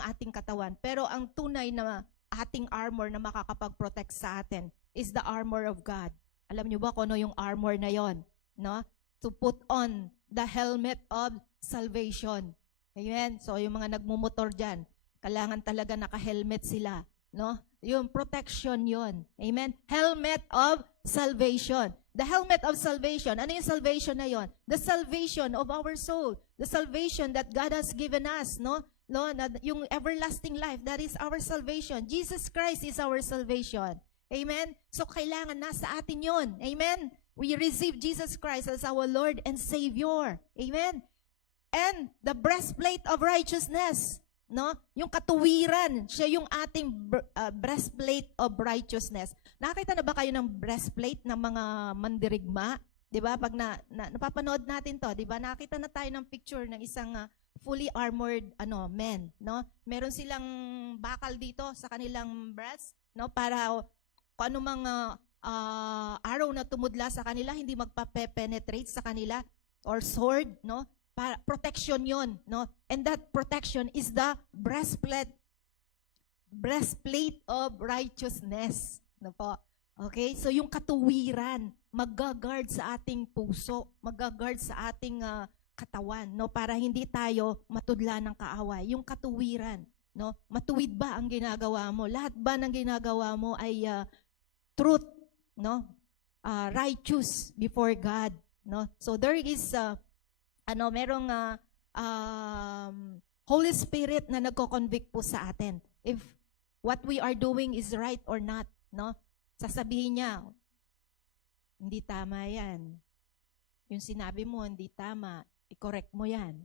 ating katawan. Pero ang tunay na ating armor na makakapag-protect sa atin is the armor of God. Alam niyo ba kung ano yung armor na yon? No? To put on the helmet of salvation. Amen? So yung mga nagmumotor dyan, kailangan talaga naka-helmet sila. No? Yung protection yon. Amen? Helmet of salvation. The helmet of salvation. Ano yung salvation na yon? The salvation of our soul. The salvation that God has given us. No? No? Yung everlasting life, that is our salvation. Jesus Christ is our salvation. Amen? So kailangan nasa atin yon. Amen? We receive Jesus Christ as our Lord and Savior. Amen? And the breastplate of righteousness. No? Yung katuwiran, siya yung ating breastplate of righteousness. Nakita na ba kayo ng breastplate ng mga mandirigma? 'Di ba? Pag napapanood natin 'to, 'di ba? Nakita na tayo ng picture ng isang fully armored men, no? Meron silang bakal dito sa kanilang breast, no? Para kung ano mga araw na tumudla sa kanila, hindi magpa-penetrate sa kanila, or sword, no? Para protection yon, no? And that protection is the breastplate of righteousness, no po? Okay? So yung katuwiran, mag-guard sa ating puso, mag-guard sa ating katawan, no? Para hindi tayo matudla ng kaaway. Yung katuwiran, no? Matuwid ba ang ginagawa mo? Lahat ba ng ginagawa mo ay truth, no? Righteous before God, no? So there is merong Holy Spirit na nagko-convict po sa atin if what we are doing is right or not, no? Sasabihin niya, hindi tama yan. Yung sinabi mo, hindi tama. I-correct mo yan.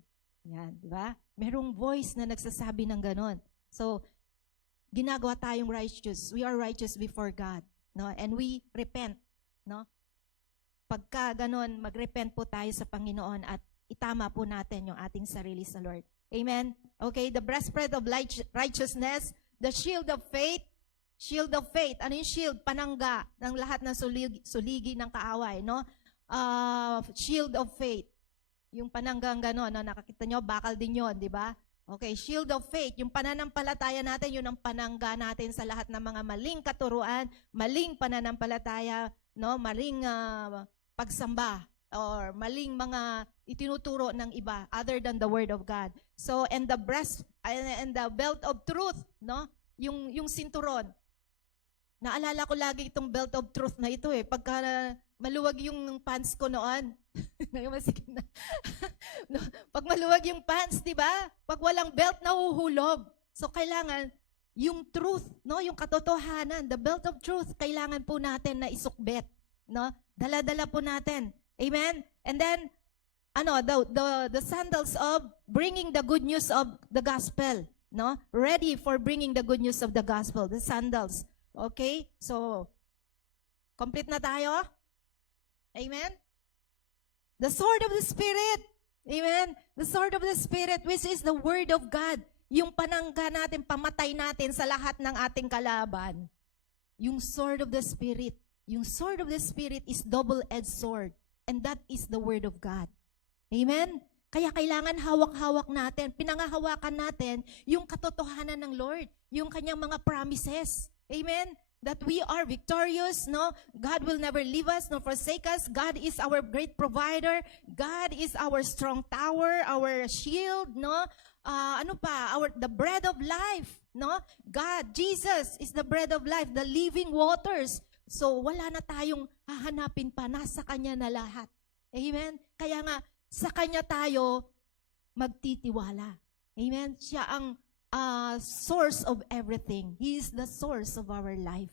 Yan, di ba? Merong voice na nagsasabi ng ganon. So, ginagawa tayong righteous. We are righteous before God, no? And we repent, no? Pagka ganon, mag-repent po tayo sa Panginoon at itama po natin yung ating sarili sa Lord. Amen? Okay, the breastplate of righteousness, the shield of faith. Shield of faith. Ano yung shield? Panangga ng lahat ng suligi ng kaaway, no? Shield of faith. Yung pananggang gano'n, no? Nakakita nyo, bakal din yon, di ba? Okay, shield of faith. Yung pananampalataya natin, yun ang panangga natin sa lahat ng mga maling katuruan, maling pananampalataya, no? Maling pagsamba, or maling mga itinuturo ng iba other than the word of God. So, and the belt of truth, no? Yung sinturon. Naalala ko lagi itong belt of truth na ito eh. Pagka maluwag yung pants ko noon. No, pag maluwag yung pants, di ba? Pag walang belt, nahuhulog. So, kailangan yung truth, no? Yung katotohanan, the belt of truth, kailangan po natin na isukbit, no? Dala-dala po natin. Amen? And then, the sandals of bringing the good news of the gospel. no? Ready for bringing the good news of the gospel, the sandals. Okay? So, complete na tayo? Amen? The sword of the Spirit. Amen? The sword of the Spirit, which is the word of God. Yung panangga natin, pamatay natin sa lahat ng ating kalaban. Yung sword of the Spirit. Yung sword of the Spirit is double-edged sword. And that is the word of God. Amen? Kaya kailangan hawak-hawak natin, pinangahawakan natin yung katotohanan ng Lord, yung kanyang mga promises. Amen? That we are victorious, no? God will never leave us nor forsake us. God is our great provider. God is our strong tower, our shield, no? The bread of life, no? God, Jesus is the bread of life, the living waters. So wala na tayong hahanapin pa, nasa Kanya na lahat. Amen? Kaya nga, sa Kanya tayo magtitiwala. Amen? Siya ang source of everything. He is the source of our life.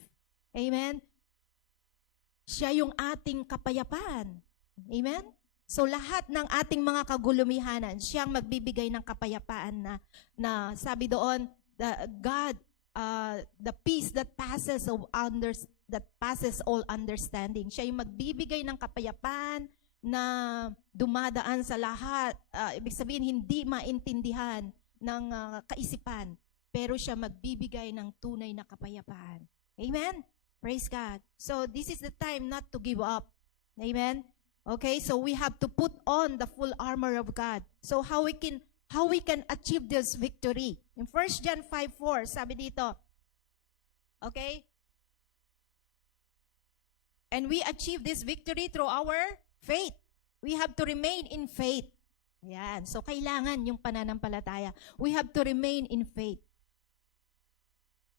Amen? Siya yung ating kapayapaan. Amen? So lahat ng ating mga kagulumihanan, siyang magbibigay ng kapayapaan na sabi doon, the peace that passes all understanding. Siya yung magbibigay ng kapayapaan na dumadaan sa lahat. Ibig sabihin, hindi maintindihan ng kaisipan, pero siya magbibigay ng tunay na kapayapaan. Amen? Praise God. So this is the time not to give up. Amen? Okay, so we have to put on the full armor of God. So how we can achieve this victory? In 1 John 5:4, sabi dito, okay? And we achieve this victory through our faith. We have to remain in faith. Ayan. So kailangan yung pananampalataya. We have to remain in faith.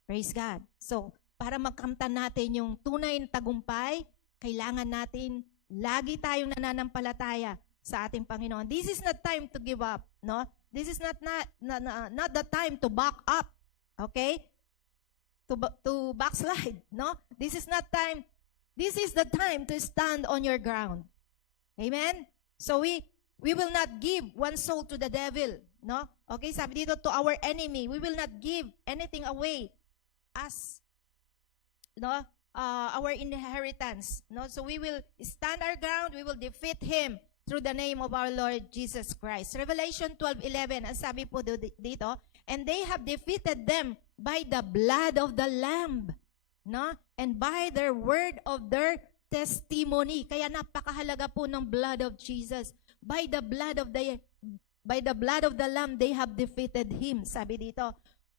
Praise God. So para makamtan natin yung tunay na tagumpay, kailangan natin lagi tayong nananampalataya sa ating Panginoon. This is not time to give up, no? This is not the time to back up, okay? To backslide, no? This is not time. This is the time to stand on your ground. Amen? So we will not give one soul to the devil, no? Okay, sabi dito, to our enemy, we will not give anything away as, no? Our inheritance, no? So we will stand our ground, we will defeat him through the name of our Lord Jesus Christ. Revelation 12:11, ang sabi po dito, and they have defeated them by the blood of the Lamb, no? And by their word of their testimony. Kaya napakahalaga po ng blood of Jesus. By the blood of the Lamb, they have defeated him, sabi dito.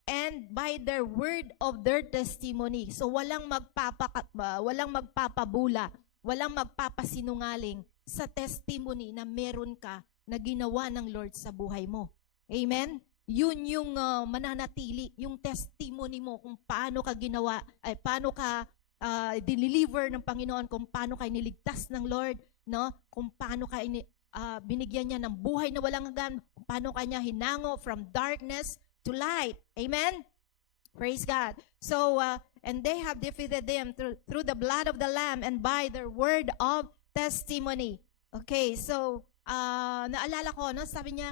And by their word of their testimony. So walang magpapabula, walang magpapasinungaling sa testimony na meron ka na ginawa ng Lord sa buhay mo. Amen? Yun yung mananatili, yung testimony mo kung paano ka ginawa, paano ka deliver ng Panginoon, kung paano ka iniligtas ng Lord, no? Kung paano ka binigyan niya ng buhay na walang hanggan, kung paano ka niya hinango from darkness to light. Amen? Praise God. So, and they have defeated them through the blood of the Lamb and by their word of testimony. Okay, so, naalala ko, no, sabi niya,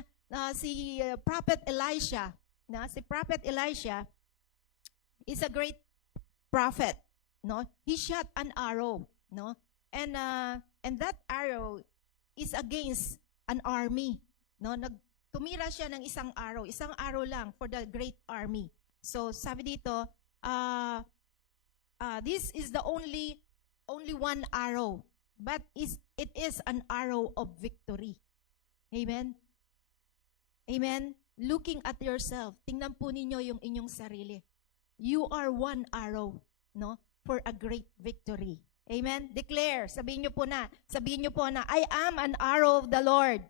si Prophet Elisha is a great prophet, no? He shot an arrow, no? And that arrow is against an army, no? Tumira siya ng isang arrow lang for the great army. So sabi dito, this is the only one arrow, but it is an arrow of victory. Amen? Amen? Looking at yourself, tingnan po ninyo yung inyong sarili. You are one arrow, no, for a great victory. Amen? Declare, sabihin niyo po na, I am an arrow of the Lord.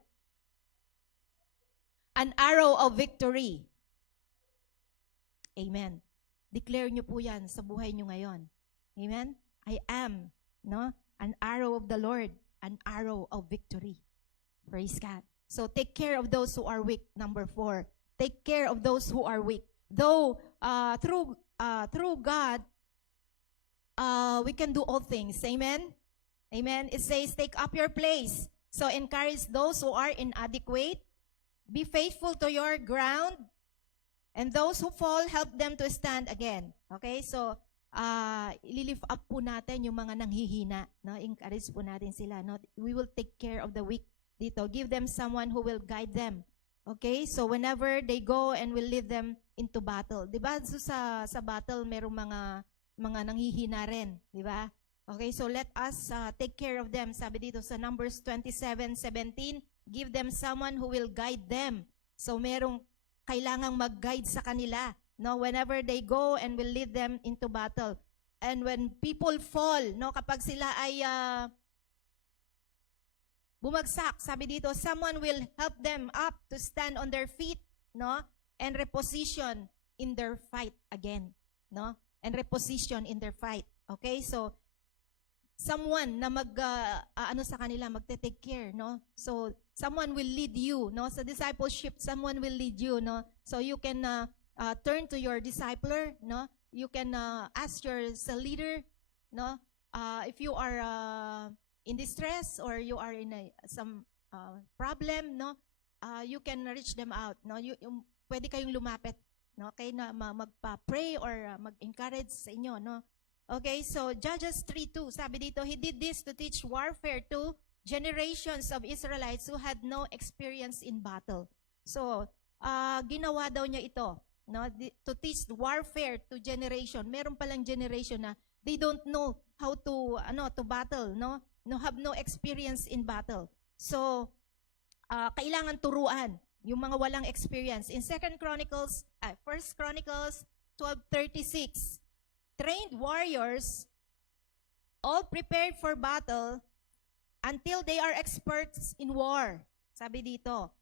An arrow of victory. Amen. Declare niyo po yan sa buhay niyo ngayon. Amen? I am, no, an arrow of the Lord, an arrow of victory. Praise God. So take care of those who are weak. Number 4. Take care of those who are weak. Though through God, we can do all things. Amen? Amen. It says, take up your place. So encourage those who are inadequate. Be faithful to your ground. And those who fall, help them to stand again. Okay? So, ililift up po natin yung mga nanghihina. No? Encourage po natin sila. No? We will take care of the weak dito. Give them someone who will guide them. Okay? So, whenever they go and will lead them into battle. Diba? So, sa battle, merong mga nanghihina rin. Diba? Okay? So, let us take care of them. Sabi dito sa Numbers 27:17, give them someone who will guide them. So, merong kailangang mag-guide sa kanila, no, whenever they go and will lead them into battle. And when people fall, no, kapag sila ay bumagsak, sabi dito, someone will help them up to stand on their feet, no, and reposition in their fight again, no, and reposition in their fight. Okay, so someone na sa kanila, magte-take care, no? So, someone will lead you, no? Sa discipleship, someone will lead you, no? So, you can turn to your discipler, no? You can ask your cell leader, no? If you are in distress or you are in some problem, no? You can reach them out, no? Pwede kayong lumapit, no? Okay, na magpa-pray or mag-encourage sa inyo, no? Okay, so Judges 3:2, sabi dito, he did this to teach warfare to generations of Israelites who had no experience in battle. So, ginawa daw niya ito, no, to teach warfare to generation. Meron palang generation na they don't know how to battle, no, have no experience in battle. So, kailangan turuan yung mga walang experience. In 1 Chronicles 12:36, trained warriors, all prepared for battle until they are experts in war. Sabi dito,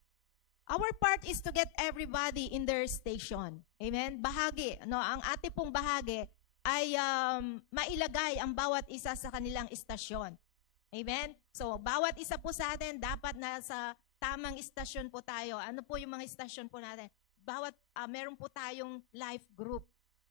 our part is to get everybody in their station. Amen? Bahagi, no? Ang ating pong bahagi ay mailagay ang bawat isa sa kanilang istasyon. Amen? So, bawat isa po sa atin, dapat nasa tamang istasyon po tayo. Ano po yung mga istasyon po natin? Meron po tayong life group.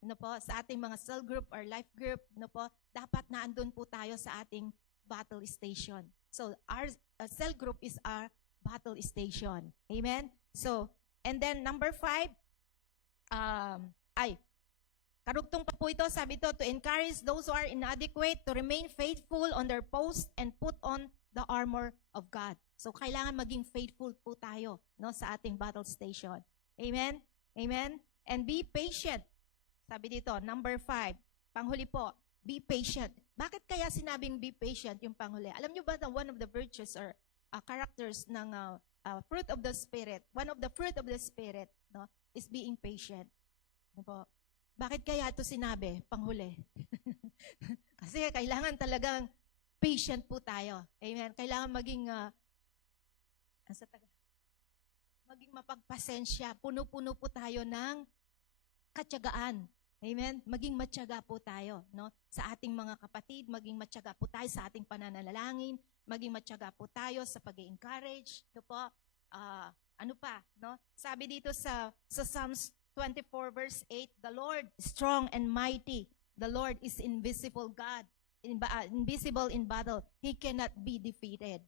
No po, sa ating mga cell group or life group, no po, dapat naandun po tayo sa ating battle station. So, our cell group is our battle station. Amen? So, and then number 5, karugtong pa po ito, sabi ito, to encourage those who are inadequate to remain faithful on their post and put on the armor of God. So, kailangan maging faithful po tayo, no, sa ating battle station. Amen? Amen? And be patient. Sabi dito, number 5, panghuli po, be patient. Bakit kaya sinabing be patient yung panghuli? Alam nyo ba na one of the virtues or characters ng fruit of the Spirit, one of the fruit of the Spirit, no, is being patient. Ano po? Bakit kaya ito sinabi, panghuli? Kasi kailangan talagang patient po tayo. Amen? Kailangan maging mapagpasensya. Puno-puno po tayo ng katyagaan. Amen? Maging matyaga po tayo, no? Sa ating mga kapatid, maging matyaga po tayo sa ating pananalangin, maging matyaga po tayo sa pag-encourage, no po? No? Sabi dito sa Psalms 24 verse 8, the Lord is strong and mighty. The Lord is invisible God, invisible in battle. He cannot be defeated.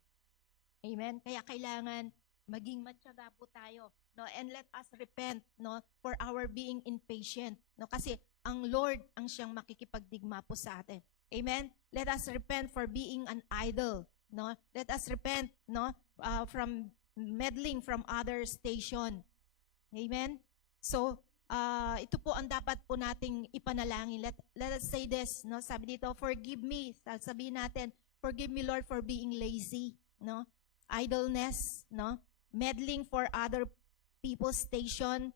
Amen? Kaya kailangan maging matyaga po tayo, no, and let us repent, no, for our being impatient, no, kasi ang Lord ang siyang makikipagdigma po sa atin. Amen. Let us repent for being an idol, no. Let us repent, no, from meddling from other station. Amen. So, ito po ang dapat po nating ipanalangin. Let us say this, no. Sabi dito, forgive me. Sabihin natin, forgive me, Lord, for being lazy, no, idleness, no, meddling for other people's station.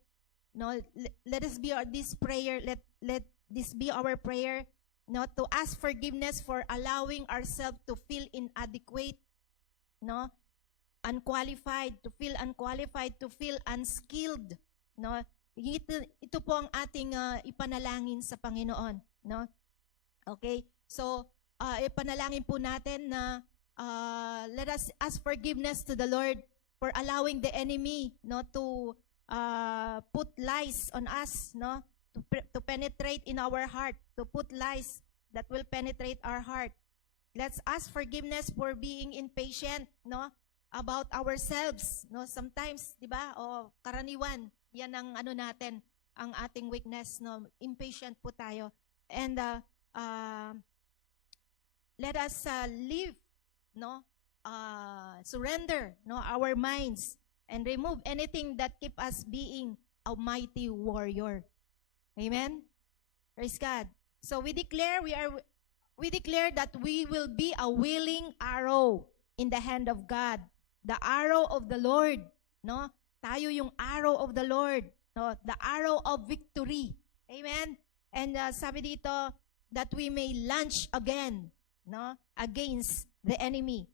No, let us be this prayer. Let this be our prayer. No, to ask forgiveness for allowing ourselves to feel inadequate. No, unqualified, to feel unskilled. No, ito po ang ating ipanalangin sa Panginoon. No, okay. So ipanalangin po natin na let us ask forgiveness to the Lord for allowing the enemy, no, to put lies on us, no, to penetrate in our heart, to put lies that will penetrate our heart. Let's ask forgiveness for being impatient, no, about ourselves, no. Sometimes, 'di ba? O karaniwan, 'yan ang natin, ang ating weakness, no? Impatient po tayo. And let us live, no? Surrender, no, our minds and remove anything that keep us being a mighty warrior. Amen. Praise God. So we declare that we will be a willing arrow in the hand of God. The arrow of the Lord, no? Tayo yung arrow of the Lord, no? The arrow of victory. Amen. And sabi dito that we may launch again, no, against the enemy.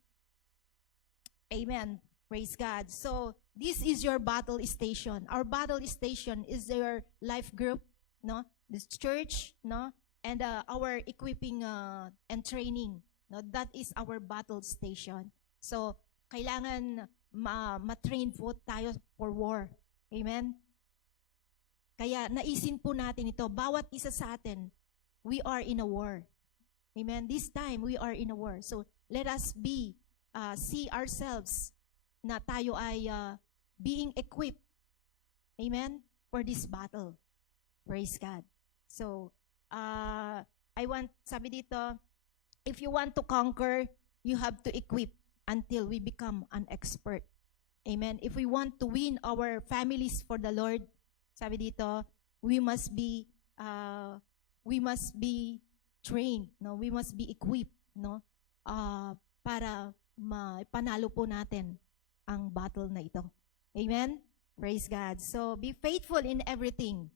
Amen. Praise God. So this is your battle station. Our battle station is your life group, no? This church, no? And our equipping and training, no? That is our battle station. So kailangan ma-train po tayo for war. Amen? Kaya naisin po natin ito. Bawat isa sa atin, we are in a war. Amen? This time, we are in a war. So let us see ourselves na tayo ay being equipped. Amen? For this battle. Praise God. So, sabi dito, if you want to conquer, you have to equip until we become an expert. Amen. If we want to win our families for the Lord, sabi dito, we must be trained, no? We must be equipped, no? Para panalo po natin ang battle na ito. Amen. Praise God. So be faithful in everything.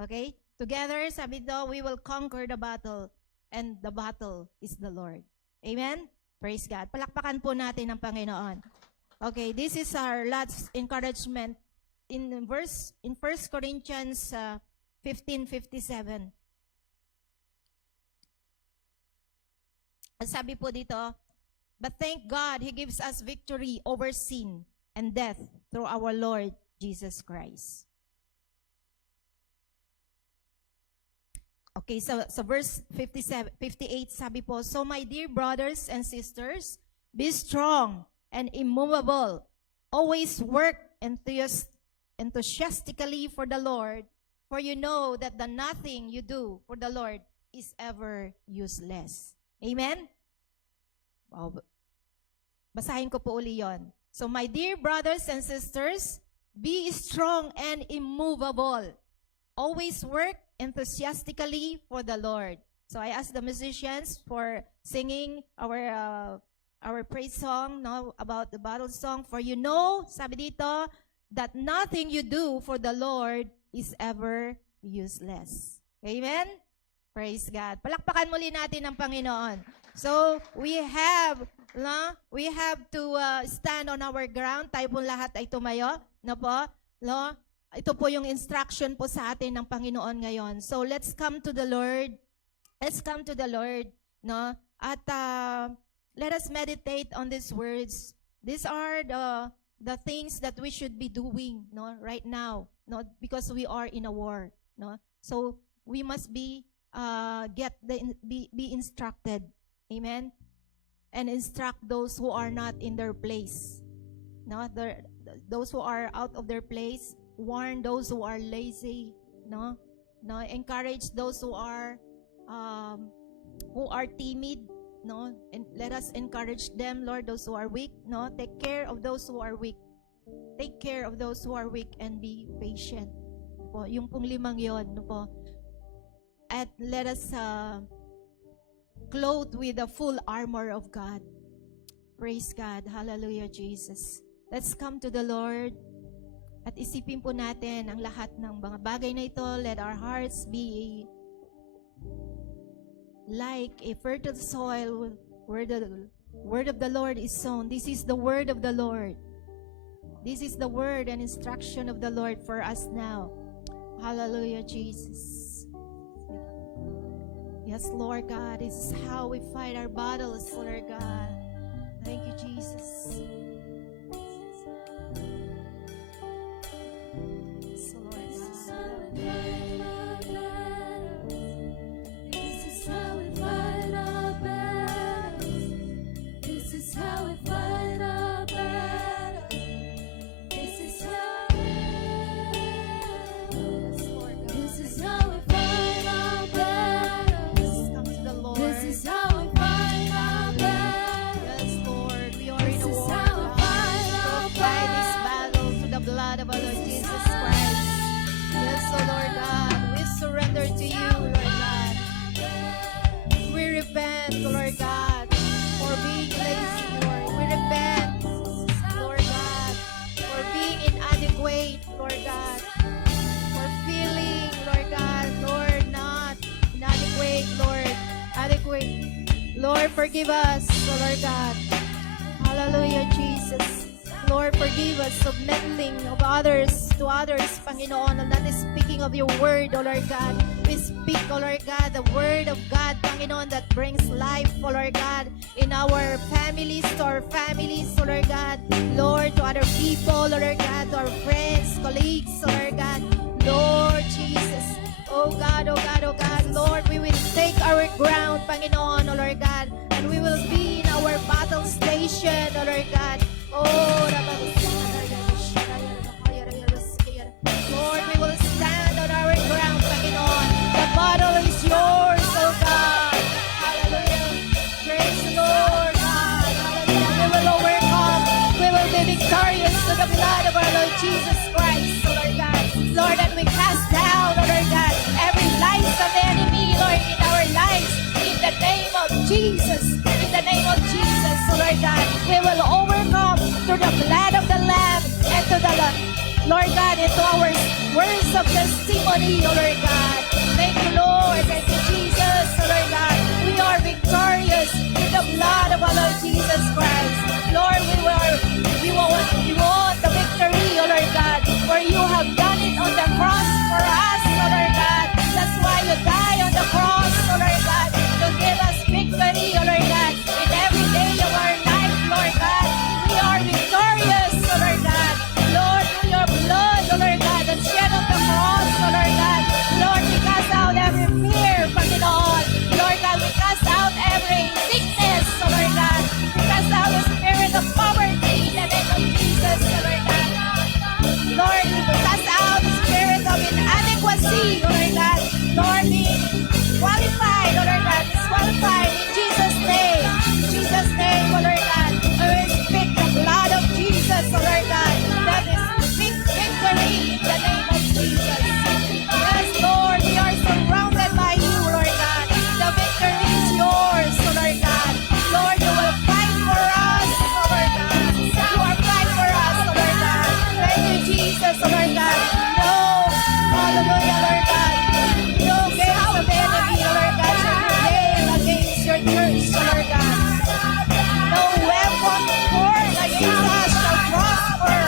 Okay? Together, sabi dito, we will conquer the battle, and the battle is the Lord. Amen. Praise God. Palakpakan po natin ang Panginoon. Okay, this is our last encouragement in 1 Corinthians 15:57. Sabi po dito, but thank God, He gives us victory over sin and death through our Lord Jesus Christ. Okay, so verse 58, sabi po, so my dear brothers and sisters, be strong and immovable. Always work enthusiastically for the Lord, for you know that the nothing you do for the Lord is ever useless. Amen? Wow. Basahin ko po uli yon. So my dear brothers and sisters, be strong and immovable. Always work enthusiastically for the Lord. So I ask the musicians for singing our praise song, no, about the battle song. For you know, sabi dito, that nothing you do for the Lord is ever useless. Amen? Praise God. Palakpakan muli natin ang Panginoon. So we have to stand on our ground. Tayo po lahat ay tumayo, no po, no? Ito po yung instruction po sa atin ng Panginoon ngayon. So let's come to the Lord. Let's come to the Lord, no? At let us meditate on these words. These are the things that we should be doing, no, right now, no, because we are in a war, no. So we must be instructed, amen, and instruct those who are not in their place, no, those who are out of their place. Warn those who are lazy, no, encourage those who are timid, no, and let us encourage them, Lord, those who are weak, no, take care of those who are weak, take care of those who are weak, and be patient, po, yung pong limang yon, no po, at let us clothe with the full armor of God. Praise God. Hallelujah, Jesus. Let's come to the Lord. At isipin po natin ang lahat ng mga bagay na ito. Let our hearts be like a fertile soil where the word of the Lord is sown. This is the word of the Lord. This is the word and instruction of the Lord for us now. Hallelujah, Jesus. Yes, Lord God, this is how we fight our battles, Lord God. Thank you, Jesus. forgive us, oh Lord God. Hallelujah, Jesus. Lord, forgive us of meddling of others to others, Panginoon, and that is speaking of your word, O Lord God. We speak, O Lord God, the word of God, Panginoon, that brings life, O Lord God, in our families, to our families, O Lord God. Lord, to other people, O Lord God, to our friends, colleagues, O Lord God. Lord Jesus, oh God, oh God, oh God, Lord, we will take our ground, Panginoon, O Lord God, and we will be in our battle station, O Lord God. Oh, Lord, we will stand on our ground, Panginoon. The battle is yours, oh God. Hallelujah. Praise the Lord, God. Hallelujah. We will overcome. We will be victorious to the blood of our Lord Jesus Christ, oh Lord God. Lord, and we cast down, oh Lord God, every lies of the enemy, Lord, in our lives. In the name of Jesus. In the name of Jesus, oh Lord God. We will overcome through the blood of the Lamb and to the Lord God, into our words of testimony, O Lord God. Thank you, Lord. Thank you, Jesus, O Lord God. We are victorious in the blood of our Lord Jesus Christ. Lord, we want the victory, O Lord God, for you have done it on the cross for us, O Lord God. That's why you die on the cross, O Lord God, to give us victory, O Lord God, in every day of our life, Lord God. We are victorious, O Lord God. Lord, through your blood, O Lord God, the shed of the cross, O Lord God. Lord, we cast out every fear, Panginoon. Lord God, we cast out every sickness, O Lord God. We cast out the spirit of poverty in the name of Jesus, O Lord God. Lord, we cast out the spirit of inadequacy, O Lord God. Lord, being qualified, O Lord God, disqualified in Jesus' name. In Jesus' name, O Lord God. We will speak the blood of Jesus, O Lord God. That is victory in the name of Jesus. Yes, Lord, we are surrounded by you, Lord God. The victory is yours, O Lord God. Lord, you will fight for us, O Lord God. You are fighting for us, O Lord God. Thank you, Jesus, O Lord God. No, hallelujah, Lord God. No gates of the enemy, O Lord God, shall prevail against your church, O Lord God. No weapon formed against us shall prosper.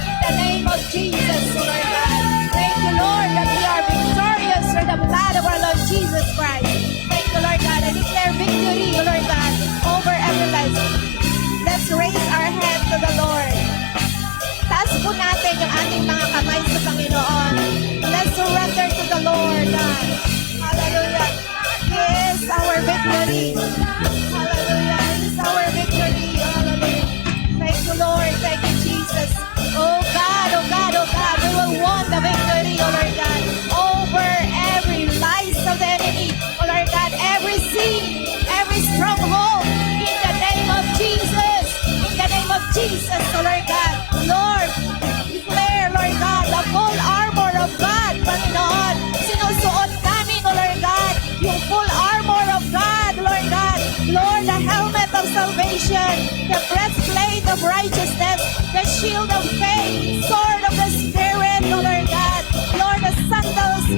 In the name of Jesus, O Lord God. Thank you, Lord, that we are victorious through the blood of our Lord Jesus Christ. Thank you, Lord God. I declare victory, O Lord God, over every life. Let's raise our hand to the Lord. Taas po natin yung ating mga kamay sa Panginoon. Let's surrender to the Lord, God. Hallelujah. He is our victory. Hallelujah. He is our victory. Hallelujah. Thank you, Lord. Thank you, Jesus. Oh God, oh God, oh God. We will want the victory, oh Lord God, over every lies of the enemy. Oh Lord God, every sin, every stronghold. In the name of Jesus. In the name of Jesus, oh Lord God. Lord, declare, Lord God, the full armor of God, Panginoon. Sinusuot namin, oh Lord God, yung full armor of God, Lord God. Lord, the helmet of salvation, the breastplate of righteousness, the shield of faith, sword of the Spirit, oh Lord God. Lord, the sandals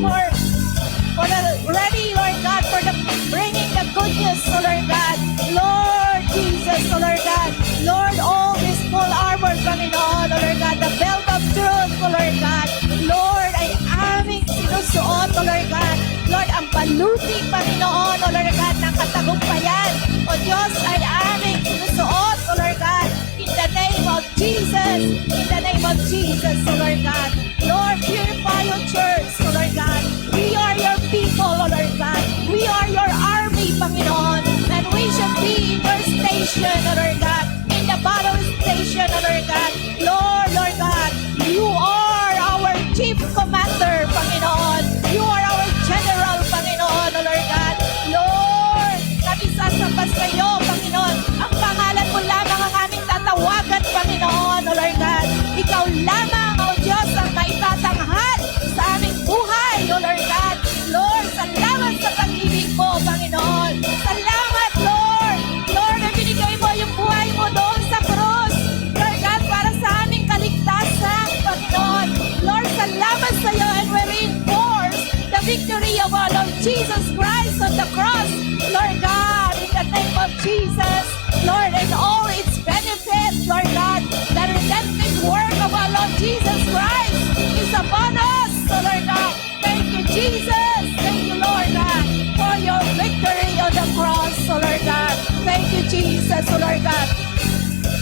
for the ready, Lord God, for the bringing the good news, oh Lord God. Lord Jesus, oh Lord God. Lord, all this full armor, Panginoon, oh Lord God, the belt of truth, oh Lord God. Lord, ay aming sinusuot, oh Lord God. Lord, ang baluti, Panginoon, oh Lord God, ng katagumpayan. O Diyos, ay aming sinusuot, oh Lord God, in the name of Jesus. In the name of Jesus, oh Lord God. Lord, purify your church, oh Lord God. We are your people, oh Lord God. We are your army, Panginoon. And we should be in your station, oh Lord God. In the battle station, oh Lord God. Lord God, you are our chief commander, Panginoon. You are our general, Panginoon, oh Lord God. Lord, kami sasamba sa iyo, Panginoon. Ang pangalan mo lamang ang aming tatawagan, Panginoon, oh Lord God. Ikaw lamang, oh Diyos, ang maitatanghal sa aming buhay, oh Lord God. Lord, salamat sa pag-ibig mo, Panginoon. Salamat, Lord. Lord, na binigay mo yung buhay mo doon sa krus. Lord God, para sa aming kaligtasan, Panginoon. Lord, salamat sa iyo, and we reinforce the victory of our Lord Jesus Christ on the cross. Lord God, in the name of Jesus, Lord, and all its benefits, Lord God, the redemptive work of our Lord Jesus Christ is upon us, so Lord God. Thank you, Jesus. Thank you, Lord God, for your victory on the cross, so Lord God. Thank you, Jesus, so Lord God.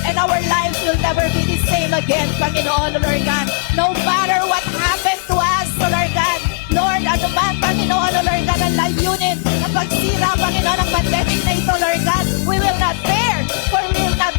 And our lives will never be the same again, Panginoon, Lord God. No matter what happened to us, Lord God. Lord, ano man, Panginoon, Lord God, ang layunin na pagsira, Panginoon, ng pandemic na ito, Lord God, we will not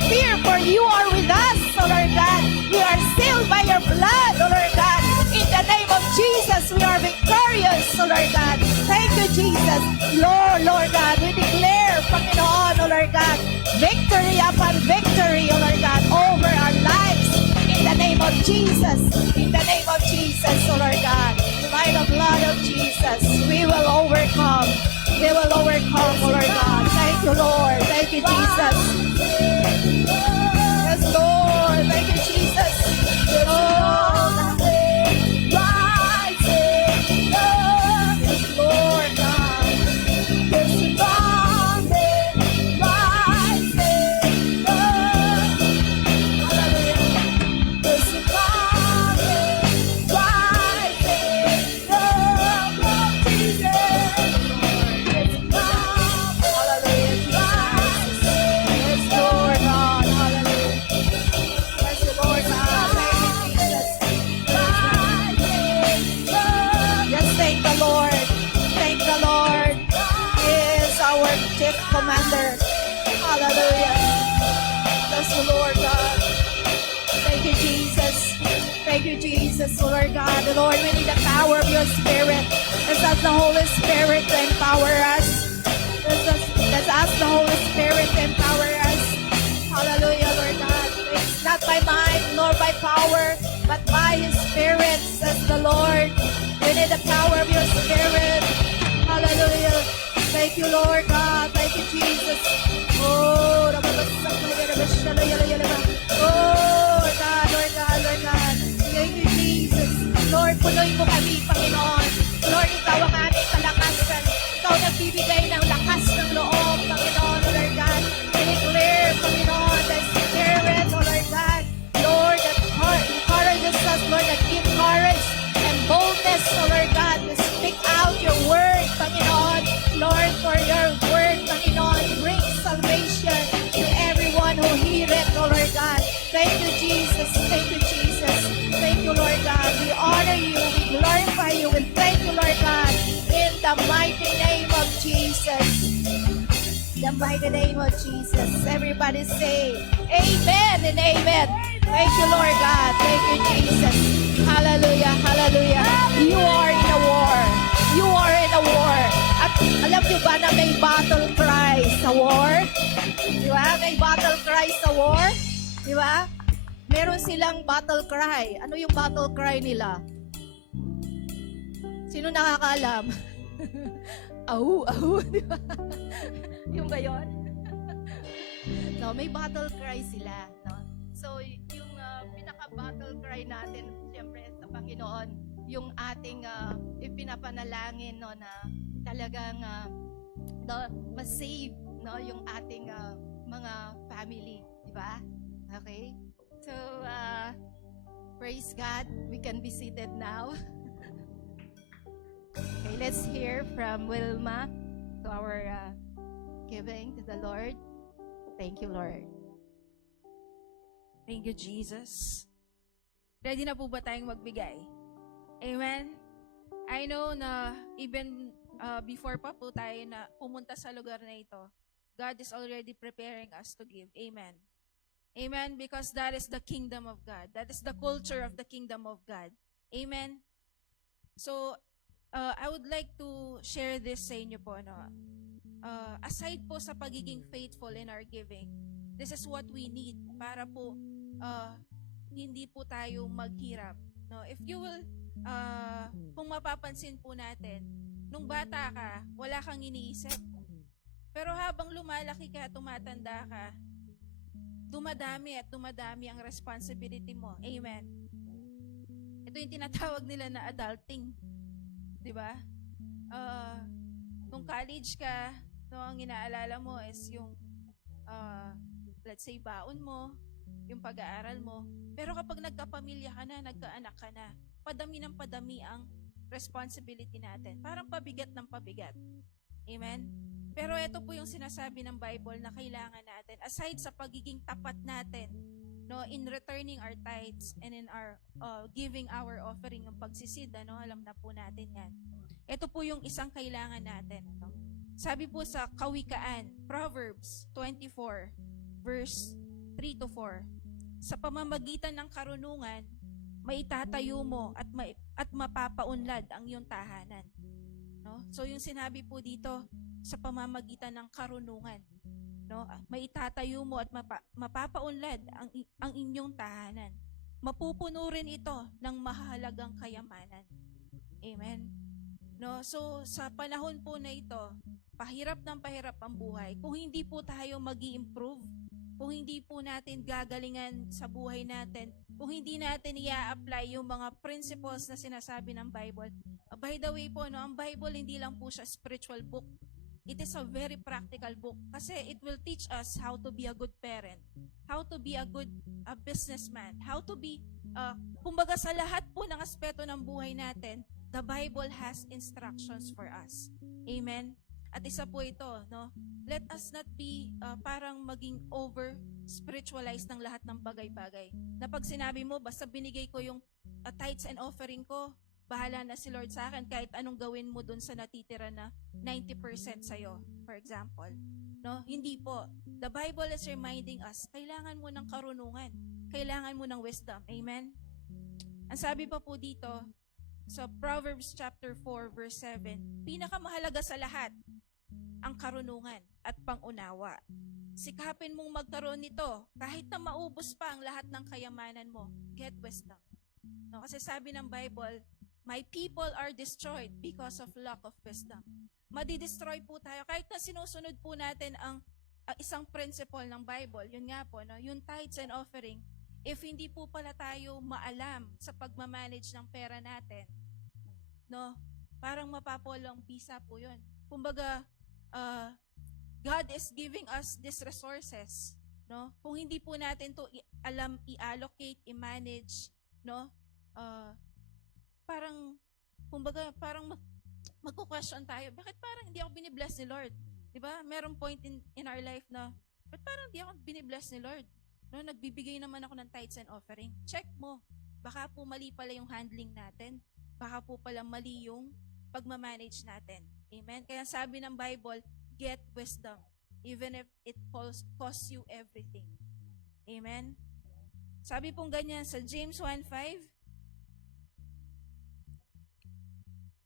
fear, for you are with us, Lord God. We are sealed by your blood, Lord God. In the name of Jesus, we are victorious, Lord God. Thank you, Jesus. Lord God, we declare, Panginoon, Lord God, victory upon victory, Lord God, over our lives. In the name of Jesus, in the name of Jesus, Lord God, by the blood of Jesus, we will overcome. We will overcome, Lord God. Thank you, Lord. Thank you, Jesus. Yes, Lord. Thank you, Jesus. Oh, yes, Lord God. Yes, Lord God. Hallelujah. Yes, Lord God. Thank you, Jesus. Yes, thank the Lord. Thank the Lord. He is our chief commander. Hallelujah. Yes, Lord God. Thank you, Jesus. Thank you, Jesus, Lord God. Lord, we need the power of your Spirit. Let's ask the Holy Spirit to empower us. Let's ask the Holy Spirit to empower us. Hallelujah, Lord God. It's not by might nor by power, but by His Spirit, says the Lord. We need the power of your Spirit. Hallelujah. Thank you, Lord God. Thank you, Jesus. Oh, Lord God, Lord God, Lord God. Thank you, Jesus. Lord, punoy mo kami, Panginoon. Lord, ikaw ang aming kalakasan. Ikaw nagbibigay ng lakas ng loob, Panginoon, Lord God. We declare, Panginoon, the Spirit, oh Lord God. Lord, that encourages us, Lord, that give courage and boldness, oh Lord God, to speak out your word, Panginoon. Lord, for your word, Panginoon, brings salvation to everyone who hear it, oh Lord God. Thank you, Jesus. Thank you, Jesus. Thank you, Lord God. We honor you. We glorify you. And thank you, Lord God, in the mighty name of Jesus. The mighty name of Jesus. Everybody say amen and amen. Thank you, Lord God. Thank you, Jesus. Hallelujah. Hallelujah. You are in a war. You are in a war. At alam niyo ba na may battle cry sa war? Di ba? May battle cry sa war. Di ba? Meron silang battle cry. Ano yung battle cry nila? Sino nakakaalam? Ahu, ahu, di ba? Yung ba yun? No, may battle cry sila. No? So, yung pinaka-battle cry natin, siyempre sa Panginoon, yung ating ipinapanalangin, no, na talagang ma-save, no, yung ating mga family. Di ba? Okay? So, praise God. We can be seated now. Okay, let's hear from Wilma to our giving to the Lord. Thank you, Lord. Thank you, Jesus. Ready na po ba tayong magbigay? Amen? I know na even before pa po tayo na pumunta sa lugar na ito, God is already preparing us to give. Amen. Amen? Because that is the kingdom of God. That is the culture of the kingdom of God. Amen? So, I would like to share this sa inyo po. No? Aside po sa pagiging faithful in our giving, this is what we need para po hindi po tayo maghirap. No? If you will, kung mapapansin po natin, nung bata ka, wala kang iniisip. Pero habang lumalaki ka, tumatanda ka, dumadami at dumadami ang responsibility mo. Amen. Ito yung tinatawag nila na adulting. Diba? Nung college ka, no, ang inaalala mo is yung let's say, baon mo, yung pag-aaral mo. Pero kapag nagkapamilya ka na, nagkaanak ka na, padami ng padami ang responsibility natin. Parang pabigat ng pabigat. Amen? Pero ito po yung sinasabi ng Bible na kailangan natin. Aside sa pagiging tapat natin, no, in returning our tithes and in our giving our offering, yung pagsisid, no, alam na po natin yan. Ito po yung isang kailangan natin. No? Sabi po sa Kawikaan, Proverbs 24, verse 3-4, sa pamamagitan ng karunungan, maitatayo mo at mapapaunlad ang iyong tahanan. No? So yung sinabi po dito, sa pamamagitan ng karunungan, no? Maitatayo mo at mapapaunlad ang inyong tahanan. Mapupuno rin ito ng mahalagang kayamanan. Amen. No? So sa panahon po na ito, pahirap ng pahirap ang buhay. Kung hindi po tayo mag-i-improve, kung hindi po natin gagalingan sa buhay natin, kung hindi natin i-apply yung mga principles na sinasabi ng Bible. By the way po, no, ang Bible hindi lang po siya spiritual book. It is a very practical book kasi it will teach us how to be a good parent, how to be a good businessman, how to be, kumbaga sa lahat po ng aspeto ng buhay natin, the Bible has instructions for us. Amen? At isa po ito, no? Let us not be parang maging over-spiritualized ng lahat ng bagay-bagay. Na pag sinabi mo, basta binigay ko yung tithes and offering ko, bahala na si Lord sa akin kahit anong gawin mo dun sa natitira na 90% sa'yo, for example. No? Hindi po. The Bible is reminding us, kailangan mo ng karunungan. Kailangan mo ng wisdom. Amen? Ang sabi pa po dito, sa Proverbs chapter 4, verse 7, pinakamahalaga sa lahat, ang karunungan at pangunawa. Sikapin mong magkaroon nito kahit na maubos pa ang lahat ng kayamanan mo. Get wisdom. No? Kasi sabi ng Bible, my people are destroyed because of lack of wisdom. Madidestroy po tayo kahit na sinusunod po natin ang isang principle ng Bible. Yun nga po, no? Yung tithes and offering. If hindi po pala tayo maalam sa pagmamanage ng pera natin, no? Parang mapapolong bisa po yun. Kumbaga, God is giving us these resources, no? Kung hindi po natin to alam i-allocate, i-manage, no? Parang, kumbaga, parang magko-question tayo, bakit parang hindi ako binibless ni Lord? Diba? Merong point in our life na, bakit parang hindi ako binibless ni Lord? No, nagbibigay naman ako ng tithes and offering. Check mo. Baka po mali pala yung handling natin. Baka po pala mali yung pagmamanage natin. Amen? Kaya sabi ng Bible, get wisdom, even if it costs you everything. Amen? Sabi pong ganyan sa James 1:5,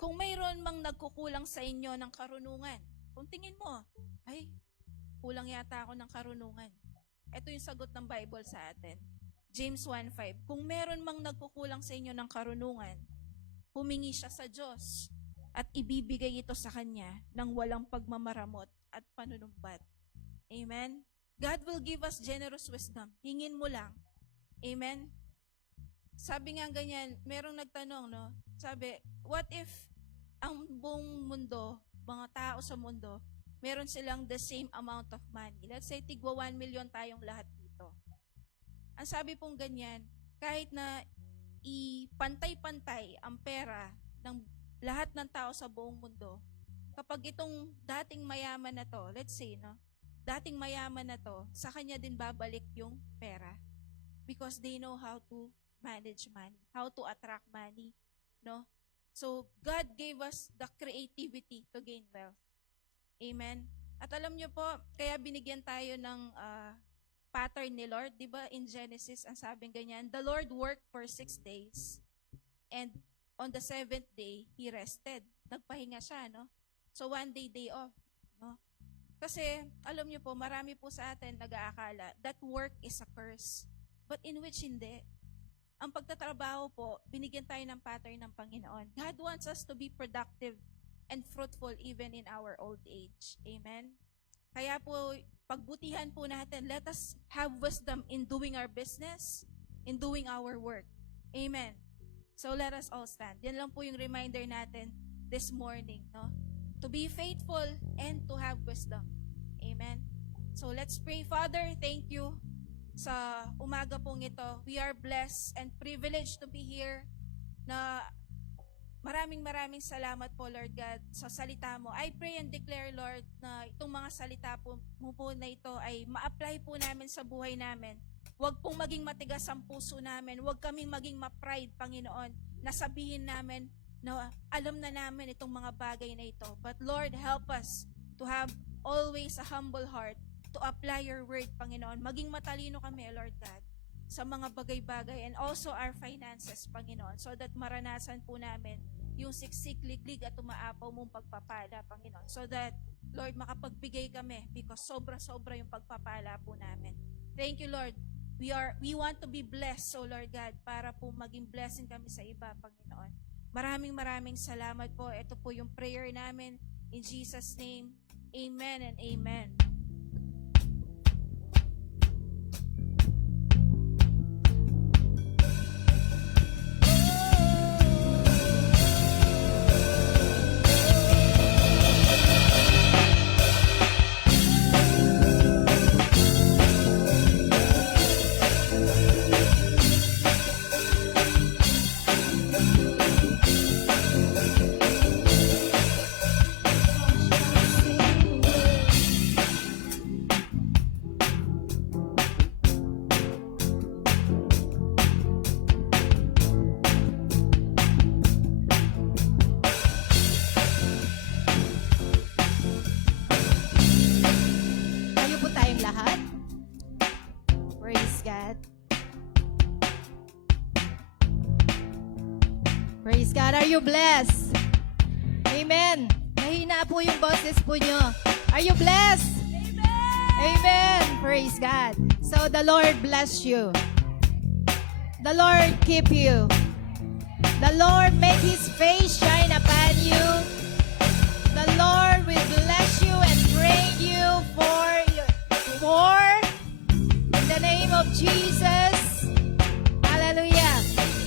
kung mayroon mang nagkukulang sa inyo ng karunungan, kung tingin mo, ay, kulang yata ako ng karunungan. Ito yung sagot ng Bible sa atin. James 1:5, kung meron mang nagkukulang sa inyo ng karunungan, humingi siya sa Diyos at ibibigay ito sa Kanya ng walang pagmamaramot at panunumbat. Amen? God will give us generous wisdom. Hingin mo lang. Amen? Sabi nga ganyan, merong nagtanong, no? Sabi, what if ang buong mundo, mga tao sa mundo, meron silang the same amount of money? Let's say, tigwa 1 million tayong lahat dito. Ang sabi pong ganyan, kahit na ipantay-pantay ang pera ng lahat ng tao sa buong mundo, kapag itong dating mayaman na to, let's say, no? Dating mayaman na to, sa kanya din babalik yung pera. Because they know how to manage money, how to attract money, no? So, God gave us the creativity to gain wealth. Amen? At alam nyo po, kaya binigyan tayo ng pattern ni Lord, di ba? In Genesis, ang sabing ganyan, the Lord worked for 6 days, and on the 7th day, He rested. Nagpahinga siya, no? So, 1 day off, no? Kasi, alam nyo po, marami po sa atin nag-aakala that work is a curse. But in which hindi. Ang pagtatrabaho po, binigyan tayo ng pattern ng Panginoon. God wants us to be productive and fruitful even in our old age. Amen? Kaya po, pagbutihan po natin, let us have wisdom in doing our business, in doing our work. Amen? So let us all stand. Yan lang po yung reminder natin this morning, no? To be faithful and to have wisdom. Amen? So let's pray. Father, thank you sa umaga pong ito. We are blessed and privileged to be here na maraming salamat po, Lord God, sa salita mo. I pray and declare, Lord, na itong mga salita mo po na ito ay ma-apply po namin sa buhay namin. Huwag pong maging matigas ang puso namin. Huwag kaming maging ma-pride, Panginoon, na sabihin namin na alam na namin itong mga bagay na ito. But Lord, help us to have always a humble heart to apply your word, Panginoon. Maging matalino kami, Lord God, sa mga bagay-bagay and also our finances, Panginoon, so that maranasan po namin yung siksik, liglig at umaapaw mong pagpapala, Panginoon. So that, Lord, makapagbigay kami because sobra-sobra yung pagpapala po namin. Thank you, Lord. We want to be blessed, so Lord God, para po maging blessing kami sa iba, Panginoon. Maraming salamat po. Ito po yung prayer namin. In Jesus' name, amen and amen. Tayo po tayong lahat. Praise God. Praise God. Are you blessed? Amen. Mahina po yung boses po nyo. Are you blessed? Amen. Praise God. So the Lord bless you. The Lord keep you. The Lord make His face shine upon you. The Lord will bless you and bring you for in the name of Jesus. Hallelujah.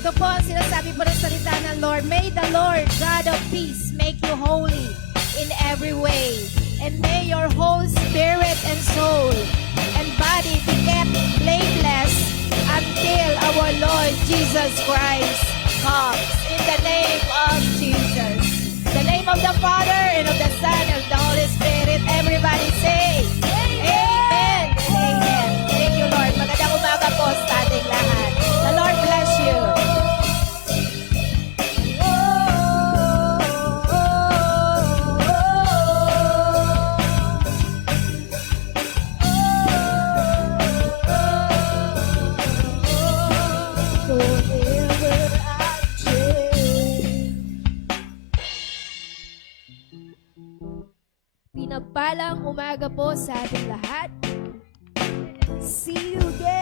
Ito po ang sinasabi po ng salita ng Lord. May the Lord, God of peace, make you holy in every way. And may your whole spirit and soul and body be kept blameless until our Lord Jesus Christ comes. In the name of Jesus. In the name of the Father and of the Son and of the Holy Spirit. Everybody say, Amen and Amen. Thank you, Lord. Magandang umaga po sa ating lahat. The Lord bless you. Pinagpalang umaga po sa ating lahat. See you again.